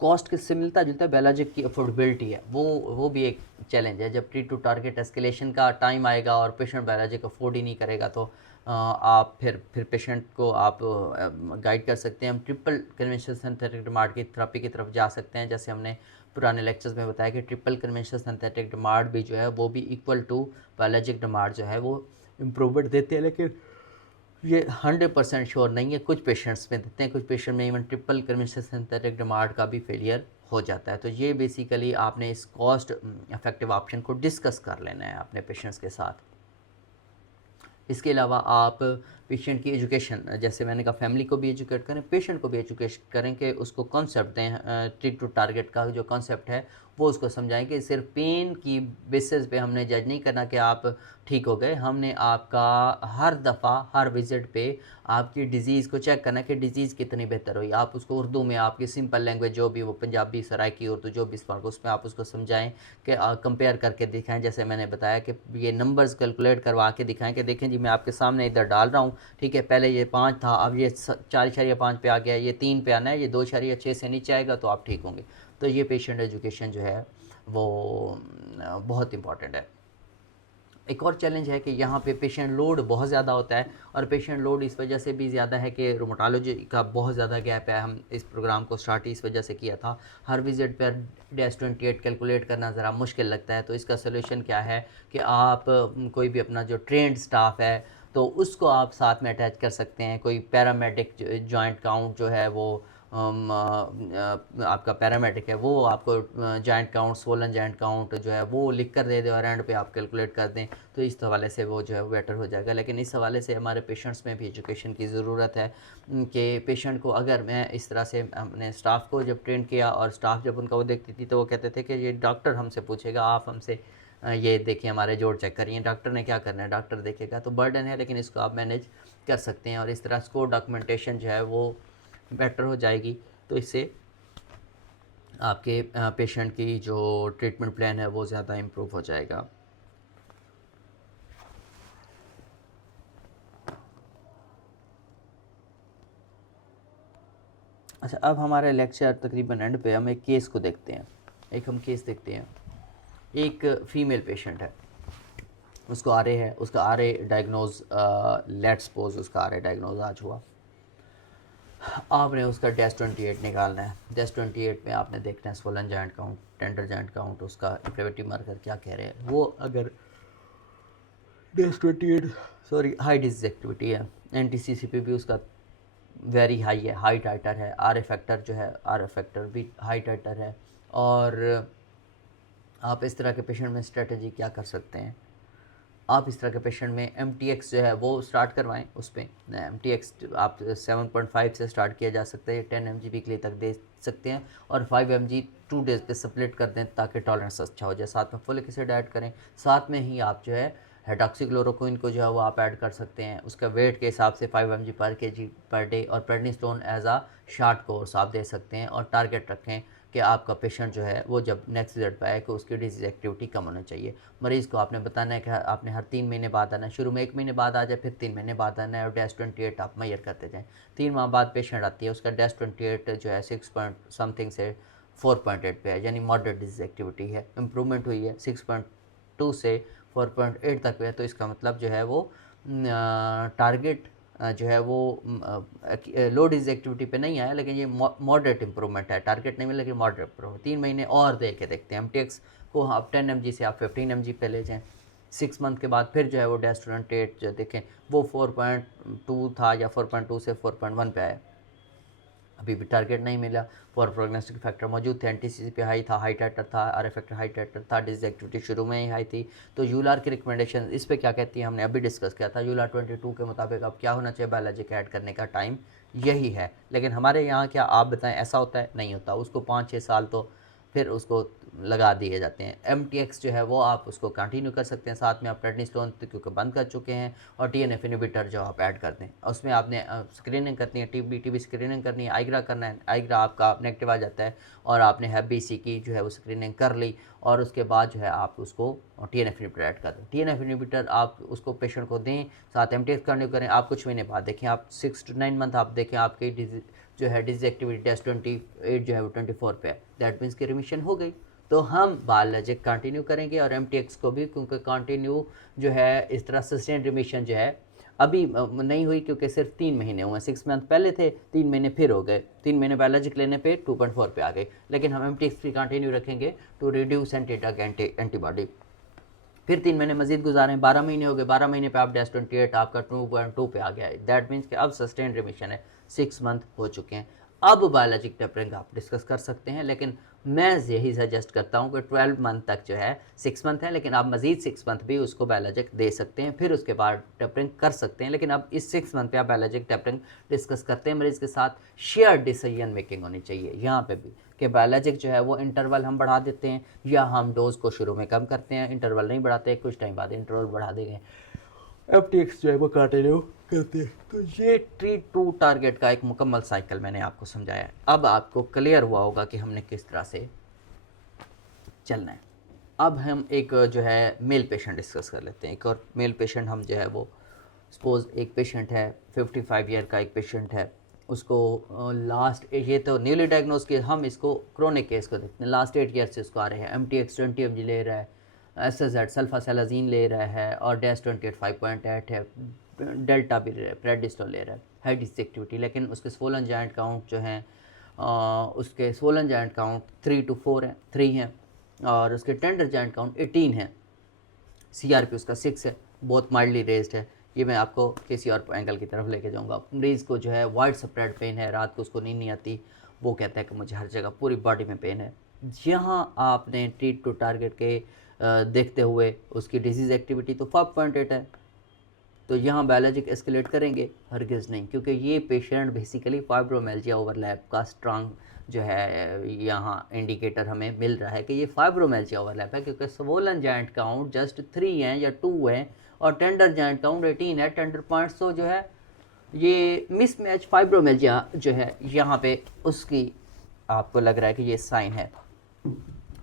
कॉस्ट किससे मिलता जुलता है, बायोलॉजिक की अफोर्डेबिलिटी है, वो भी एक चैलेंज है। जब ट्रीट टू टारगेट एस्केलेशन का टाइम आएगा और पेशेंट बायोलॉजिक अफोर्ड ही नहीं करेगा, तो आप फिर पेशेंट को आप गाइड कर सकते हैं। हम ट्रिपल कन्वेंशनल सिंथेटिक डमार्ड की थेरेपी की तरफ जा सकते हैं। जैसे हमने पुराने लेक्चर्स में बताया कि ट्रिपल कन्वेंशनल सिंथेटिक डमार्ड भी जो है वो भी इक्वल टू बायोलॉजिक डमार्ड जो है वो इम्प्रूवमेंट देते हैं, लेकिन ये 100% श्योर नहीं है। कुछ पेशेंट्स में देते हैं, कुछ पेशेंट में इवन ट्रिपल कन्वेंशनल सिंथेटिक डमार्ड का भी फेलियर हो जाता है। तो ये बेसिकली आपने इस कॉस्ट इफेक्टिव ऑप्शन को डिस्कस कर लेना है अपने पेशेंट्स के साथ। इसके अलावा आप पेशेंट की एजुकेशन, जैसे मैंने कहा, फैमिली को भी एजुकेट करें, पेशेंट को भी एजुकेट करें कि उसको कॉन्सेप्ट दें। ट्रीट टू टारगेट का जो कॉन्सेप्ट है वो उसको समझाएं कि सिर्फ पेन की बेसिस पे हमने जज नहीं करना कि आप ठीक हो गए। हमने आपका हर दफ़ा हर विज़िट पे आपकी डिज़ीज़ को चेक करना कि डिज़ीज़ कितनी बेहतर हुई। आप उसको उर्दू में, आपकी सिंपल लैंग्वेज जो भी, वो पंजाबी, सराइकी उर्दू जो भी स्पॉक, उसमें आप उसको समझाएं कि कंपेयर करके दिखाएं। जैसे मैंने बताया कि ये नंबर्स कैलकुलेट करवा के दिखाएं कि देखें जी मैं आपके सामने इधर डाल रहा हूँ, ठीक है, पहले ये 5 था, अब ये 4.5 पे आ गया, ये 3 पे आना है, ये 2.6 से नीचे आएगा तो आप ठीक होंगे। तो ये पेशेंट एजुकेशन जो है वो बहुत इंपॉर्टेंट है। एक और चैलेंज है कि यहाँ पे पेशेंट लोड बहुत ज़्यादा होता है, और पेशेंट लोड इस वजह से भी ज़्यादा है कि रोमेटोलॉजी का बहुत ज़्यादा गैप है। हम इस प्रोग्राम को स्टार्ट ही इस वजह से किया था। हर विज़िट पर -28 कैलकुलेट करना ज़रा मुश्किल लगता है। तो इसका सोल्यूशन क्या है कि आप कोई भी अपना जो ट्रेंड स्टाफ है तो उसको आप साथ में अटैच कर सकते हैं। कोई पैरामेडिक जॉइंट काउंट जो है वो आपका पैरामेट्रिक है वो आपको joint count, swollen joint count जो है वो लिख कर दे दे और एंड पे आप कैलकुलेट कर दें, तो इस हवाले से वो जो है बेटर हो जाएगा। लेकिन इस हवाले से हमारे पेशेंट्स में भी एजुकेशन की ज़रूरत है कि पेशेंट को, अगर मैं इस तरह से अपने स्टाफ को जब ट्रेन किया और स्टाफ जब उनका वो देखती थी तो वो कहते थे कि ये डॉक्टर हमसे पूछेगा, आप हमसे ये देखिए हमारे जोड़ चेक करिए, डॉक्टर ने क्या करना है, डॉक्टर देखेगा। तो बर्डन है, लेकिन इसको आप मैनेज कर सकते हैं और इस तरह स्कोर डॉक्यूमेंटेशन जो है वो बेटर हो जाएगी। तो इससे आपके पेशेंट की जो ट्रीटमेंट प्लान है वो ज़्यादा इम्प्रूव हो जाएगा। अच्छा, अब हमारे लेक्चर तकरीबन एंड पे हम एक केस को देखते हैं। एक हम केस देखते हैं। एक फीमेल पेशेंट है, उसको आ रहे है, उसका आ रहे डायग्नोज, लेट्स सपोज उसका आ रहे डायग्नोज आज हुआ। आपने उसका डेस्ट 28 निकालना है। डेस्ट 28 में आपने देखना है swollen joint count, tender joint count, उसका इंफ्लेमेटरी मार्कर क्या कह रहे हैं। वो अगर डेस्ट 28 सॉरी हाई डिजीज एक्टिविटी है, NTCCP भी उसका वेरी हाई है, हाई टाइटर है, आर फैक्टर जो है, आर फैक्टर भी हाई टाइटर है। और आप इस तरह के पेशेंट में स्ट्रेटजी क्या कर सकते हैं, आप इस तरह के पेशेंट में MTX जो है वो स्टार्ट करवाएं। उस पर MTX आप 7.5 से स्टार्ट किया जा सकता है, 10 mg वीकली तक दे सकते हैं और 5 mg 2 डेज़ पे स्प्लिट कर दें ताकि टॉलरेंस अच्छा हो जाए। साथ में फोलिक एसिड ऐड करें, साथ में ही आप जो है हाइड्रोक्सीक्लोरोक्विन को जो है वो आप ऐड कर सकते हैं। उसका वेट के हिसाब से 5 mg पर kg पर डे, और प्रेडनिसोलोन एज आ शॉर्ट कोर्स आप दे सकते हैं। और टारगेट रखें कि आपका पेशेंट जो है वो जब नेक्स्ट रिजल्ट पे आए कि उसकी डिजीज एक्टिविटी कम होना चाहिए। मरीज़ को आपने बताना है कि आपने हर 3 महीने बाद आना है, शुरू में 1 महीने बाद आ जाए, फिर 3 महीने बाद आना है, और डेस्ट 28 आप मैयर करते जाएँ। 3 माह बाद पेशेंट आती है, उसका डेस्ट 28 जो है 6 पॉइंट समथिंग से 4.8 पे है, यानी मॉडरेट डिजीज एक्टिविटी है, इंप्रूवमेंट हुई है। 6.2 से 4.8 तक है, तो इसका मतलब जो है वो टारगेट जो है वो लो डिजीज एक्टिविटी पे नहीं आया, लेकिन ये मॉडरेट इंप्रूवमेंट है। टारगेट नहीं मिला लेकिन मॉडरेट इंप्रूवमेंट। 3 महीने और दे के देखते हैं। MTX को आप 10 mg से आप 15 mg पे ले जाएँ। 6 मंथ के बाद फिर जो है वो डेस्ट 28 जो देखें वो 4.2 था या 4.2 से 4.1 पे आया। अभी भी टारगेट नहीं मिला। फॉर प्रोग्नोस्टिक फैक्टर मौजूद थे, NTCCP हाई था, हाई टाइटर था, आर फैक्टर हाई टाइटर था, डिजीज एक्टिविटी शुरू में ही हाई थी। तो यूलार की रिकमेंडेशन इस पे क्या कहती है, हमने अभी डिस्कस किया था। यूलार 22 के मुताबिक अब क्या होना चाहिए, बायोलॉजिक ऐड करने का टाइम यही है। लेकिन हमारे यहाँ क्या आप बताएं ऐसा होता है? नहीं होता। उसको 5-6 साल तो फिर उसको लगा दिए जाते हैं। MTX जो है वो आप उसको कंटिन्यू कर सकते हैं, साथ में आप प्रेडनिसोलोन क्योंकि बंद कर चुके हैं, और TNF इनहिबिटर जो आप ऐड कर दें। उसमें आपने स्क्रीनिंग करनी है, TB स्क्रीनिंग करनी है, आइग्रा करना है, आइग्रा आपका नेगेटिव आ जाता है और आपने HbC की जो है वो स्क्रीनिंग कर ली, और उसके बाद जो है आप उसको TNF इनहिबिटर ऐड कर दें। TNF इनहिबिटर आप उसको पेशेंट को दें, साथ MTX कंटिन्यू करें। आप कुछ महीने बाद देखें, आप 6 to 9 मंथ आप देखें आपकी जो है डिजीज एक्टिविटी टेस्ट 28 जो है वो 24 पे है, दैट मीन्स की रिमिशन हो गई। तो हम बायोलॉजिक कंटिन्यू करेंगे और MTX को भी, क्योंकि कंटिन्यू जो है इस तरह सस्टेन रिमिशन जो है अभी नहीं हुई, क्योंकि सिर्फ 3 महीने हुए। 6 मंथ पहले थे, 3 महीने फिर हो गए। 3 महीने बायोलॉजिक लेने पे 2.4 पे आ गई, लेकिन हम MTX भी कंटिन्यू रखेंगे टू रिड्यूस एंटीबॉडी। फिर 3 महीने मजीद गुजारें, 12 महीने हो गए। 12 महीने पे आप डेस्ट 28 आपका 2.2 पे आ गया है, दैट मीन्स कि अब सस्टेन रिमिशन है, 6 मंथ हो चुके हैं। अब बायोलॉजिक टेपरिंग आप डिस्कस कर सकते हैं, लेकिन मैं यही सजेस्ट करता हूं कि 12 मंथ तक जो है, 6 मंथ है लेकिन आप मजीद 6 मंथ भी उसको बायोलॉजिक दे सकते हैं, फिर उसके बाद टेपरिंग कर सकते हैं। लेकिन अब इस 6 मंथ पे आप बायोलॉजिक टेपरिंग डिस्कस करते हैं मरीज़ के साथ। शेयर डिसीजन मेकिंग होनी चाहिए यहाँ पे भी, कि बायोलॉजिक जो है वो इंटरवल हम बढ़ा देते हैं या हम डोज को शुरू में कम करते हैं, इंटरवल नहीं बढ़ाते, कुछ टाइम बाद इंटरवल बढ़ा देंगे, FTX जो है वो कंटिन्यू करते हैं। तो ये ट्रीट टू टारगेट का एक मुकम्मल साइकिल मैंने आपको समझाया है। अब आपको क्लियर हुआ होगा कि हमने किस तरह से चलना है। अब हम एक जो है मेल पेशेंट डिस्कस कर लेते हैं। एक और मेल पेशेंट हम जो है वो, सपोज़ एक पेशेंट है 55 ईयर का, एक पेशेंट है, उसको लास्ट, ये तो न्यूली डायग्नोज के, हम इसको क्रोनिक केस को देखते हैं। लास्ट 8 ईयर से उसको आ रहे हैं, MTX 20 mg ले रहा है, SSZ सल्फासेलाजीन ले रहा है, और डेस्ट 28 5.8 है, डेल्टा भी ले रहा है, प्रेडिस्टोन ले रहा है, हाई डिजीज एक्टिविटी। लेकिन उसके स्वोलन जॉइंट काउंट जो हैं, उसके स्वोलन जॉइंट काउंट 3 to 4 हैं, 3 हैं, और उसके टेंडर जॉइंट काउंट 18 है। CRP उसका 6 है, बहुत माइल्डली रेज्ड है। ये मैं आपको किसी और एंगल की तरफ लेके जाऊंगा। मरीज़ को जो है वाइड स्प्रेड पेन है, रात को उसको नींद नहीं आती, वो कहता है कि मुझे हर जगह पूरी बॉडी में पेन है। यहाँ आपने ट्रीट टू टारगेट के देखते हुए उसकी डिजीज़ एक्टिविटी तो 5.8 है, तो यहाँ बायोलॉजिक एस्केलेट करेंगे? हरगिज़ नहीं, क्योंकि ये पेशेंट बेसिकली फाइब्रोमेल्जिया ओवरलैप का स्ट्रांग जो है यहाँ इंडिकेटर हमें मिल रहा है कि ये फाइब्रोमेल्जिया ओवरलैप है, क्योंकि स्वोलन जॉइंट काउंट जस्ट 3 हैं या 2 हैं और टेंडर जॉइंट काउंट 18 है। टेंडर पॉइंट्स तो जो है ये मिसमैच फाइब्रोमेल्जिया जो है यहाँ पे उसकी आपको लग रहा है कि ये साइन है।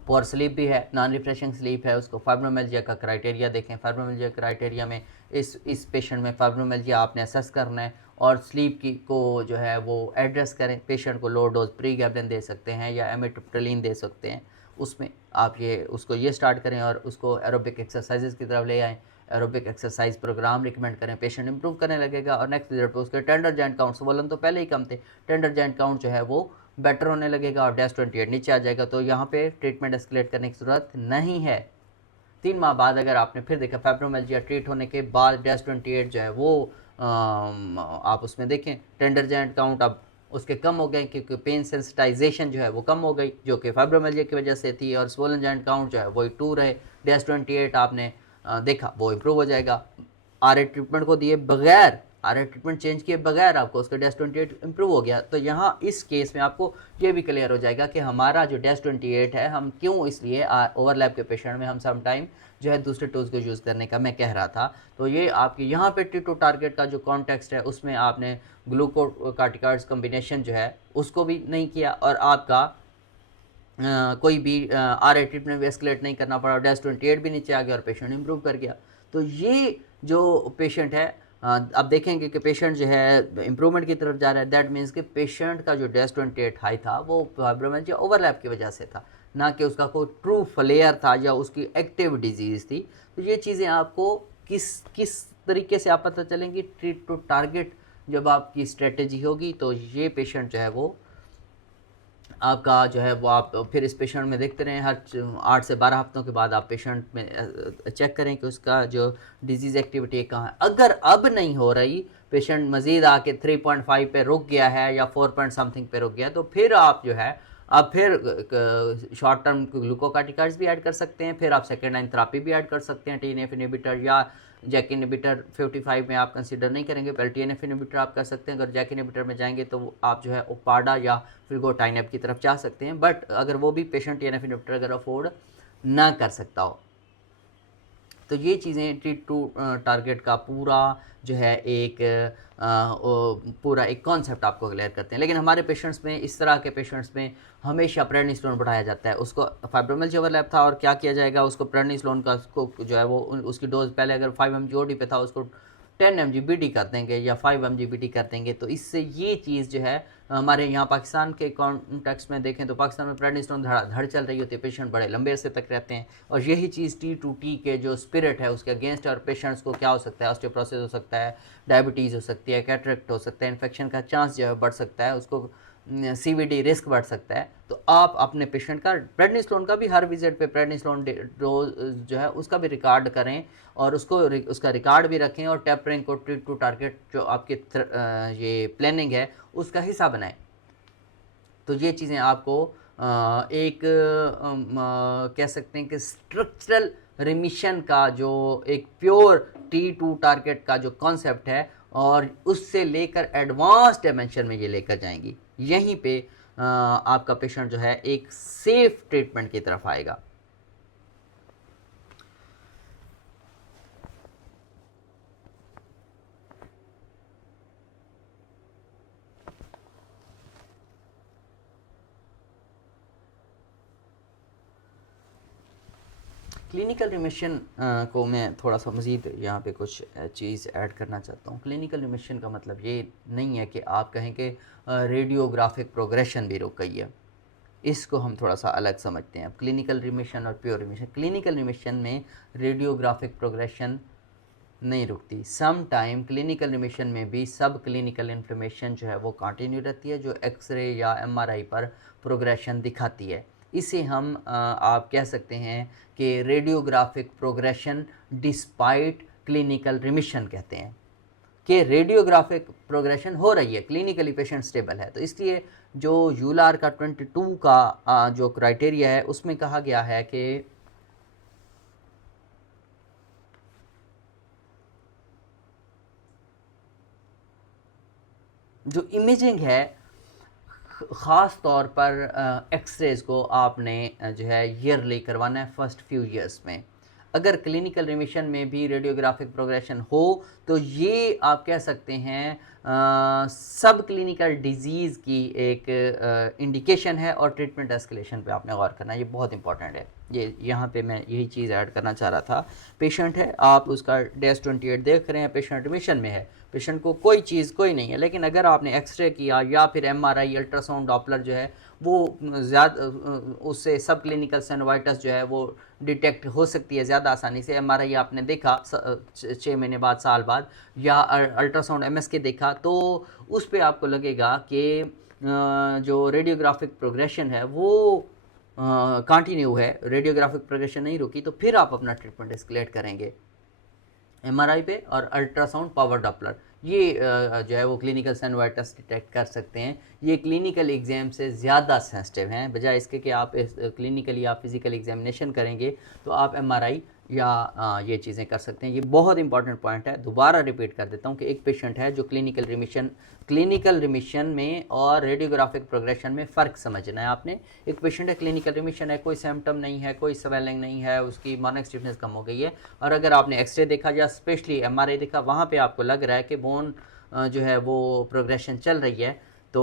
पोर स्लीप भी है, नॉन रिफ्रेशिंग स्लीप है, उसको फाइब्रोमेल्जिया का क्राइटेरिया देखें। फाइब्रोमेल्जिया क्राइटेरिया में इस पेशेंट में फाइब्रोमेल्जिया आपने असेस करना है और स्लीप की को जो है वो एड्रेस करें। पेशेंट को लो डोज प्रीगैबलिन दे सकते हैं या एमिट्रिप्टिलिन दे सकते हैं, उसमें आप ये स्टार्ट करें और उसको एरोबिक एक्सरसाइजेज की तरफ ले आएँ। एरोबिक एक्सरसाइज प्रोग्राम रिकमेंड करें, पेशेंट इंप्रूव करने लगेगा और नेक्स्ट विजिट पर उसके टेंडर जॉइंट काउंट, स्वोलन तो पहले ही कम थे, टेंडर जॉइंट काउंट जो है वो बेटर होने लगेगा और DAS28 नीचे आ जाएगा। तो यहाँ पे ट्रीटमेंट एस्केलेट करने की ज़रूरत नहीं है। 3 माह बाद अगर आपने फिर देखा फाइब्रोमेल्जिया ट्रीट होने के बाद DAS28 जो है वो आप उसमें देखें टेंडर जॉइंट काउंट अब उसके कम हो गए, क्योंकि पेन सेंसिटाइजेशन जो है वो कम हो गई जो कि फाइब्रोमेल्जिया की वजह से थी, और स्वोलन जॉइंट काउंट जो है वही 2 रहे। DAS28 आपने देखा वो इम्प्रूव हो जाएगा। RA ट्रीटमेंट को दिए बगैर, RA ट्रीटमेंट चेंज किए बगैर आपको उसका DAS28 इम्प्रूव हो गया। तो यहाँ इस केस में आपको ये भी क्लियर हो जाएगा कि हमारा जो DAS28 है हम क्यों इसलिए ओवरलैप के पेशेंट में हम सम टाइम जो है दूसरे टूल्स को यूज़ करने का मैं कह रहा था। तो ये आपके यहाँ पे ट्रीट टू टारगेट का जो कॉन्टेक्स्ट है उसमें आपने ग्लूकोकार्टिकॉइड्स कम्बिनेशन जो है उसको भी नहीं किया और आपका कोई भी RA ट्रीटमेंट भी एस्केलेट नहीं करना पड़ा, DAS28 भी नीचे आ गया और पेशेंट इंप्रूव कर गया। तो ये जो पेशेंट है अब देखेंगे कि पेशेंट जो है इम्प्रूवमेंट की तरफ जा रहा है। दैट मीन्स कि पेशेंट का जो DAS28 हाई था वो फाइब्रोमेल्जिया ओवरलैप की वजह से था, ना कि उसका कोई ट्रू फ्लेयर था या उसकी एक्टिव डिजीज़ थी। तो ये चीज़ें आपको किस किस तरीके से आप पता चलेंगी? ट्रीट टू टारगेट जब आपकी स्ट्रेटेजी होगी तो ये पेशेंट जो है वो आपका जो है वो आप फिर इस पेशेंट में देखते रहें। हर 8 से 12 हफ्तों के बाद आप पेशेंट में चेक करें कि उसका जो डिजीज़ एक्टिविटी कहाँ है। अगर अब नहीं हो रही, पेशेंट मज़ीद आके 3.5 पे रुक गया है या 4 पॉइंट समथिंग पे रुक गया है, तो फिर आप जो है अब फिर शॉर्ट टर्म ग्लूकोकार्टिकॉइड्स भी ऐड कर सकते हैं। फिर आप सेकेंड लाइन थेरेपी भी ऐड कर सकते हैं, TNF इनहिबिटर या जैक इनहिबिटर 55 में आप कंसीडर नहीं करेंगे, पहले TNF इनहिबिटर आप कर सकते हैं। अगर जैक इनहिबिटर में जाएंगे तो आप जो है ओपाडा या फिल्गोटाइनेब की तरफ जा सकते हैं, बट अगर वो भी पेशेंट TNF इनहिबिटर अगर अफोर्ड ना कर सकता हो। तो ये चीज़ें ट्रीट टू टारगेट का पूरा जो है पूरा एक कॉन्सेप्ट आपको क्लियर करते हैं। लेकिन हमारे पेशेंट्स में, इस तरह के पेशेंट्स में हमेशा प्रेडनिसोलोन बढ़ाया जाता है। उसको फाइब्रोमेल्जिया ओवरलैप था और क्या किया जाएगा, उसको प्रेडनिसोलोन का उसको जो है वो उसकी डोज पहले अगर 5 mg OD पे था उसको 10 mg BD कर देंगे या 5 mg BD कर देंगे। तो इससे ये चीज़ जो है हमारे यहाँ पाकिस्तान के कॉन्टेक्स्ट में देखें तो पाकिस्तान में प्रेडनिसोलोन धड़ चल रही होती है, पेशेंट बड़े लंबे अरसे तक रहते हैं और यही चीज़ T2T के जो स्पिरिट है उसके अगेंस्ट है। और पेशेंट्स को क्या हो सकता है, ऑस्टियोपोरोसिस हो सकता है, डायबिटीज़ हो सकती है, कैटरेक्ट हो सकता है, इन्फेक्शन का चांस जो है बढ़ सकता है, उसको CVD रिस्क बढ़ सकता है। तो आप अपने पेशेंट का प्रेडनिसोलोन का भी हर विजिट पे प्रेडनिसोलोन डोज जो है उसका भी रिकॉर्ड करें और उसका रिकॉर्ड भी रखें और टेपरिंग को ट्रीट टू टारगेट जो आपकी ये प्लानिंग है उसका हिस्सा बनाएं। तो ये चीज़ें आपको एक कह सकते हैं कि स्ट्रक्चरल रिमिशन का जो एक प्योर T2 टारगेट का जो कॉन्सेप्ट है और उससे लेकर एडवांस डायमेंशन में ये लेकर जाएंगी। यहीं पे आपका पेशेंट जो है एक सेफ ट्रीटमेंट की तरफ आएगा। क्लिनिकल रिमिशन को मैं थोड़ा सा मज़ीद यहाँ पे कुछ चीज़ ऐड करना चाहता हूँ। क्लिनिकल रिमिशन का मतलब ये नहीं है कि आप कहें कि रेडियोग्राफिक प्रोग्रेशन भी रुक गई है, इसको हम थोड़ा सा अलग समझते हैं। अब क्लिनिकल रिमिशन और प्योर रिमिशन, क्लिनिकल रिमिशन में रेडियोग्राफिक प्रोग्रेशन नहीं रुकती। सम टाइम क्लिनिकल रिमिशन में भी सब क्लिनिकल इन्फ्लेमेशन जो है वो कंटिन्यू रहती है, जो एक्सरे या MRI पर प्रोग्रेशन दिखाती है। इसे हम आप कह सकते हैं कि radiographic progression despite clinical remission कहते हैं। कि रेडियोग्राफिक प्रोग्रेशन हो रही है, क्लिनिकली पेशेंट स्टेबल है। तो इसलिए जो यूलार का 22 का जो क्राइटेरिया है उसमें कहा गया है कि जो इमेजिंग है ख़ास तौर पर एक्सरेज को आपने जो है ईयरली करवाना है फर्स्ट फ्यू ईयर्स में। अगर क्लिनिकल रिमिशन में भी रेडियोग्राफिक प्रोग्रेशन हो तो ये आप कह सकते हैं सब क्लिनिकल डिजीज़ की एक इंडिकेशन है और ट्रीटमेंट एस्केलेशन पे आपने गौर करना है, ये बहुत इंपॉर्टेंट है। ये यहाँ पे मैं यही चीज़ ऐड करना चाह रहा था। पेशेंट है, आप उसका डेज 28 देख रहे हैं, पेशेंट रिमिशन में है, पेशेंट को कोई चीज़ कोई नहीं है, लेकिन अगर आपने एक्सरे किया या फिर एमआरआई, अल्ट्रासाउंड, डॉपलर जो है वो ज़्यादा उससे सब क्लिनिकल सेनोवाइटिस जो है वो डिटेक्ट हो सकती है ज़्यादा आसानी से। एमआरआई आपने देखा 6 महीने बाद, साल बाद, या अल्ट्रासाउंड एमएसके देखा, तो उस पर आपको लगेगा कि जो रेडियोग्राफिक प्रोग्रेशन है वो कंटिन्यू है, रेडियोग्राफिक प्रोग्रेशन नहीं रुकी, तो फिर आप अपना ट्रीटमेंट एस्केलेट करेंगे एमआरआई पे और अल्ट्रासाउंड पावर डॉपलर। ये जो है वो क्लिनिकल सेनोवाइटिस डिटेक्ट कर सकते हैं। ये क्लिनिकल एग्जाम से ज़्यादा सेंसिटिव हैं, बजाय इसके कि आप क्लिनिकली आप फिज़िकल एग्जामिनेशन करेंगे तो आप एमआरआई या ये चीज़ें कर सकते हैं। ये बहुत इंपॉर्टेंट पॉइंट है, दोबारा रिपीट कर देता हूँ कि एक पेशेंट है जो क्लिनिकल रिमिशन में और रेडियोग्राफिक प्रोग्रेशन में फ़र्क समझना है आपने। एक पेशेंट है क्लिनिकल रिमिशन है, कोई सिम्टम नहीं है, कोई स्वेलिंग नहीं है, उसकी मॉर्निंग स्टिफनेस कम हो गई है, और अगर आपने एक्सरे देखा या स्पेशली एमआरआई देखा, वहाँ पे आपको लग रहा है कि बोन जो है वो प्रोग्रेशन चल रही है, तो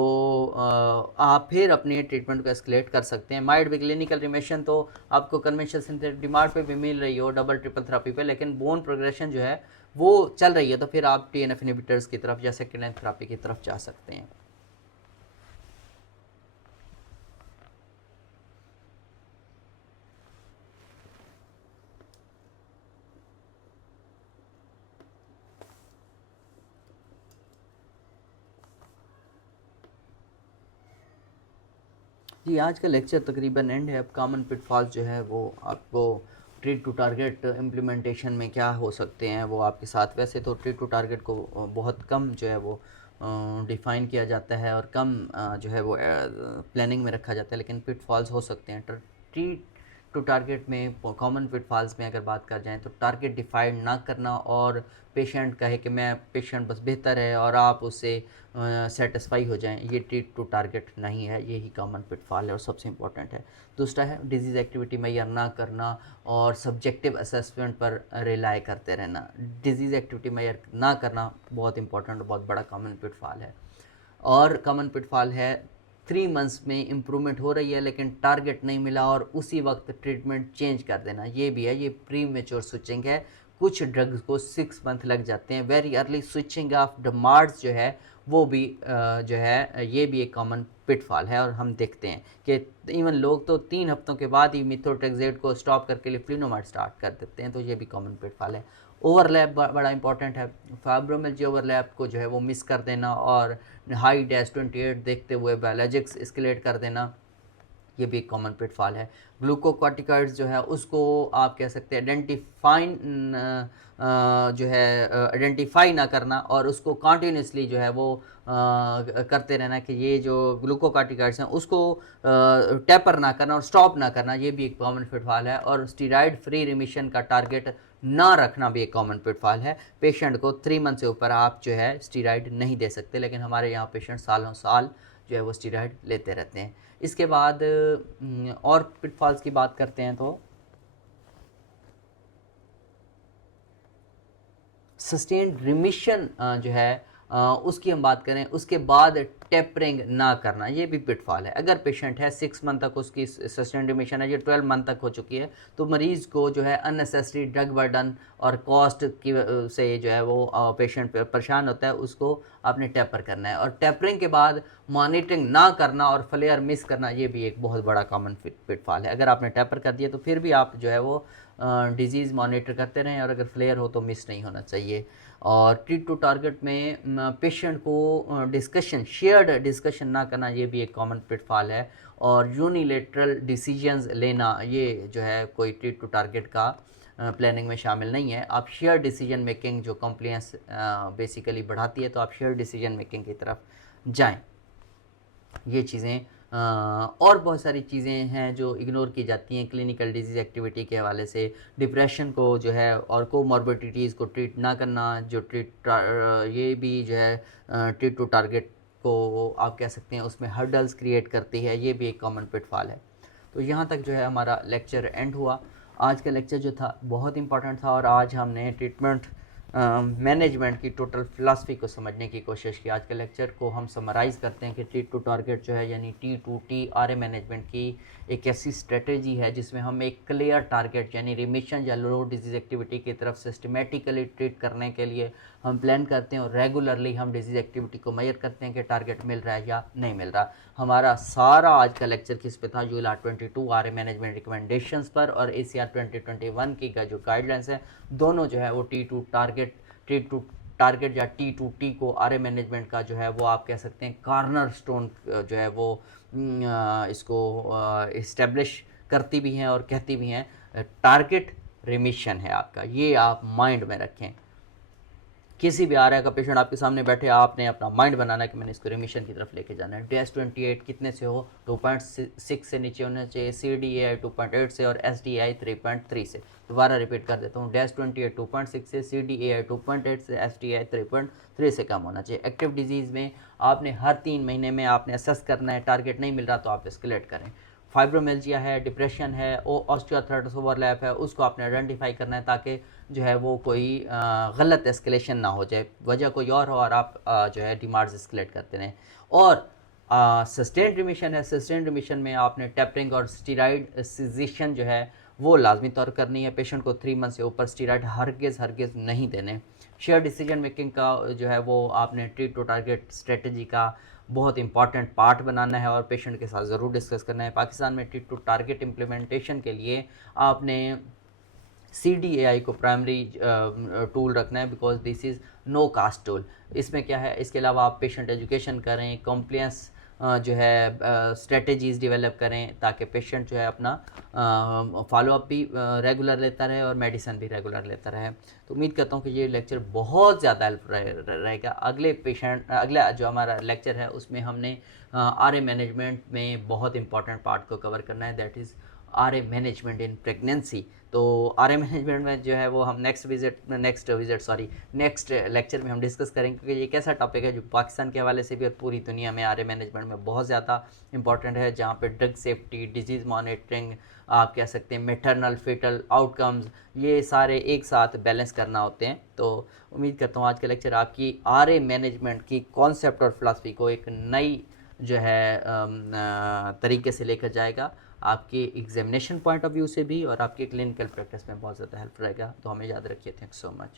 आप फिर अपने ट्रीटमेंट को एस्केलेट कर सकते हैं। माइड भी क्लिनिकल रिमिशन तो आपको कन्वेंशनल सिंथेटिक डिमांड पे भी मिल रही हो, डबल ट्रिपल थेरेपी पे, लेकिन बोन प्रोग्रेशन जो है वो चल रही है, तो फिर आप टीएनएफ इनहिबिटर्स की तरफ या सेकेंड लाइन थेरेपी की तरफ जा सकते हैं। जी, आज का लेक्चर तकरीबन एंड है। अब कॉमन पिटफॉल्स जो है वो आपको ट्रीट टू टारगेट इम्प्लीमेंटेशन में क्या हो सकते हैं वो आपके साथ। वैसे तो ट्रीट टू टारगेट को बहुत कम जो है वो डिफ़ाइन किया जाता है और कम जो है वो प्लानिंग में रखा जाता है, लेकिन पिटफॉल्स हो सकते हैं। ट्रीट टू टारगेट में कॉमन पिटफॉल्स में अगर बात कर जाएँ तो टारगेट डिफाइन ना करना और पेशेंट कहे कि मैं पेशेंट बस बेहतर है और आप उससे सेटिस्फाई हो जाएं, ये ट्रीट टू टारगेट नहीं है, यही कॉमन पिटफॉल है और सबसे इम्पोर्टेंट है। दूसरा है डिजीज़ एक्टिविटी मैयर ना करना और सब्जेक्टिव असेसमेंट पर रिलाई करते रहना। डिजीज़ एक्टिविटी मैयर ना करना बहुत इंपॉर्टेंट, बहुत बड़ा कॉमन पिटफॉल है। और कॉमन पिटफॉल है 3 मंथ्स में इम्प्रूवमेंट हो रही है लेकिन टारगेट नहीं मिला और उसी वक्त ट्रीटमेंट चेंज कर देना, ये भी है, ये प्री मेच्योर स्विचिंग है। कुछ ड्रग्स को 6 मंथ लग जाते हैं। वेरी अर्ली स्विचिंग ऑफ डमार्ड्स जो है वो भी जो है ये भी एक कॉमन पिटफॉल है, और हम देखते हैं कि इवन लोग तो 3 हफ्तों के बाद ही मिथोट्रेक्सेट को स्टॉप करके लिफ्लिनोमाइड स्टार्ट कर देते हैं, तो ये भी कॉमन पिटफॉल है। ओवरलैप बड़ा इंपॉर्टेंट है। फाइब्रोमिल्जी ओवरलैप को जो है वो मिस कर देना और हाई डैश 28 देखते हुए बायोलॉजिक्स एस्केलेट कर देना, ये भी एक कॉमन पिटफॉल है। ग्लूकोकॉर्टिकॉइड्स जो है उसको आप कह सकते हैं जो है आइडेंटिफाई ना करना और उसको कॉन्टीन्यूसली जो है वो करते रहना कि ये जो ग्लूकोकॉर्टिकॉइड्स हैं उसको टेपर ना करना और स्टॉप ना करना, ये भी एक कॉमन पिटफॉल है। और स्टीरॉयड फ्री रिमिशन का टारगेट ना रखना भी एक कॉमन पिटफॉल है। पेशेंट को 3 मंथ से ऊपर आप जो है स्टीरॉयड नहीं दे सकते, लेकिन हमारे यहाँ पेशेंट सालों साल जो है वो स्टीरॉयड लेते रहते हैं। इसके बाद और पिटफॉल्स की बात करते हैं तो सस्टेन्ड रिमिशन जो है उसकी हम बात करें, उसके बाद टेपरिंग ना करना, ये भी पिटफॉल है। अगर पेशेंट है 6 मंथ तक उसकी सस्टेन्ड रिमिशन है, ये 12 मंथ तक हो चुकी है, तो मरीज़ को जो है अननेसेसरी ड्रग बर्डन और कॉस्ट की से जो है वो पेशेंट परेशान होता है, उसको आपने टेपर करना है। और टेपरिंग के बाद मॉनिटरिंग ना करना और फ्लेयर मिस करना, ये भी एक बहुत बड़ा कॉमन पिटफॉल है। अगर आपने टेपर कर दिया तो फिर भी आप जो है वो डिजीज़ मॉनिटर करते रहें और अगर फ्लेयर हो तो मिस नहीं होना चाहिए। और ट्रीट टू टारगेट में पेशेंट को डिस्कशन, शेयर्ड डिस्कशन ना करना, ये भी एक कॉमन पिटफॉल है। और यूनिलेटरल डिसीजंस लेना, ये जो है कोई ट्रीट टू टारगेट का प्लानिंग में शामिल नहीं है। आप शेयर डिसीजन मेकिंग जो कंप्लायंस बेसिकली बढ़ाती है, तो आप शेयर डिसीजन मेकिंग की तरफ जाएं। ये चीज़ें और बहुत सारी चीज़ें हैं जो इग्नोर की जाती हैं क्लिनिकल डिजीज़ एक्टिविटी के हवाले से। डिप्रेशन को जो है और कोमॉर्बिडिटीज़ को ट्रीट ना करना, जो ये भी जो है ट्रीट टू टारगेट को आप कह सकते हैं उसमें हर्डल्स क्रिएट करती है, ये भी एक कॉमन पिटफॉल है। तो यहाँ तक जो है हमारा लेक्चर एंड हुआ। आज का लेक्चर जो था बहुत इंपॉर्टेंट था और आज हमने ट्रीटमेंट मैनेजमेंट की टोटल फ़िलासफ़ी को समझने की कोशिश की। आज के लेक्चर को हम समराइज़ करते हैं कि ट्रीट टू टारगेट जो है यानी T2T RA मैनेजमेंट की एक ऐसी स्ट्रेटेजी है जिसमें हम एक क्लियर टारगेट यानी रिमिशन या लो डिजीज़ एक्टिविटी की तरफ सिस्टमेटिकली ट्रीट करने के लिए हम प्लान करते हैं और रेगुलरली हम डिजीज़ एक्टिविटी को मेजर करते हैं कि टारगेट मिल रहा है या नहीं मिल रहा। हमारा सारा आज का लेक्चर किस पे था? ULR 22 RA मैनेजमेंट रिकमेंडेशंस पर और ACR 2021 की का जो गाइडलाइंस है, दोनों जो है वो ट्रीट टू टारगेट या T2T को RA मैनेजमेंट का जो है वो आप कह सकते हैं कार्नर स्टोन जो है वो इसको इस्टेब्लिश करती भी हैं और कहती भी हैं। टारगेट रिमिशन है आपका, ये आप माइंड में रखें। किसी भी RA का पेशेंट आपके सामने बैठे, आपने अपना माइंड बनाना है कि मैंने इसको रिमिशन की तरफ लेके जाना है। DAS28 कितने से हो? 2.6 से नीचे होना चाहिए, CDAI 2.8 से और SDAI 3.3 से। दोबारा रिपीट कर देता हूँ, DAS28 2.6 से, CDAI 2.8 से, SDAI 3.3 से कम होना चाहिए। एक्टिव डिजीज़ में आपने हर 3 महीने में आपने असेस करना है, टारगेट नहीं मिल रहा तो आप एस्केलेट करें। फाइब्रोमिल्जिया है, डिप्रेशन है, ऑस्टियोआर्थराइटिस ओवरलैप है, उसको आपने आइडेंटिफाई करना है ताकि जो है वो कोई गलत एस्केलेशन ना हो जाए, वजह कोई और हो और आप जो है डिमांड्स एस्केलेट करते रहें। और सस्टेन्ड रिमिशन है, सस्टेन्ड रिमिशन में आपने टैपरिंग और स्टीराइड सिजेशन जो है वो लाजमी तौर करनी है। पेशेंट को 3 मंथ से ऊपर स्टीराइड हरगिज़ नहीं देने। शेयर डिसीजन मेकिंग का जो है वो आपने ट्रीट टू टारगेट स्ट्रेटजी का बहुत इंपॉर्टेंट पार्ट बनाना है और पेशेंट के साथ ज़रूर डिस्कस करना है। पाकिस्तान में ट्रीट टू टारगेट इम्प्लीमेंटेशन के लिए आपने CDAI को प्राइमरी टूल रखना है, because this is no cost tool. इसमें क्या है, इसके अलावा आप पेशेंट एजुकेशन करें, कॉम्प्लायंस जो है स्ट्रेटजीज़ डेवलप करें ताकि पेशेंट जो है अपना फॉलोअप भी रेगुलर लेता रहे और मेडिसिन भी रेगुलर लेता रहे। तो उम्मीद करता हूँ कि ये लेक्चर बहुत ज़्यादा हेल्प रहेगा। अगला जो हमारा लेक्चर है उसमें हमने RA मैनेजमेंट में बहुत इंपॉर्टेंट पार्ट को कवर करना है, that is RA management in pregnancy. तो RA मैनेजमेंट में जो है वो हम नेक्स्ट लेक्चर में हम डिस्कस करेंगे, क्योंकि ये एक ऐसा टॉपिक है जो पाकिस्तान के हवाले से भी और पूरी दुनिया में RA मैनेजमेंट में बहुत ज़्यादा इंपॉर्टेंट है, जहाँ पे ड्रग सेफ्टी, डिजीज़ मॉनिटरिंग, आप कह सकते हैं मैटरनल फेटल आउटकम्स, ये सारे एक साथ बैलेंस करना होते हैं। तो उम्मीद करता हूँ आज का लेक्चर आपकी RA मैनेजमेंट की कॉन्सेप्ट और फिलासफी को एक नई जो है तरीके से लेकर जाएगा, आपके एग्जामिनेशन पॉइंट ऑफ व्यू से भी और आपके क्लिनिकल प्रैक्टिस में बहुत ज़्यादा हेल्प रहेगा। तो हमें याद रखिए। Thanks so much.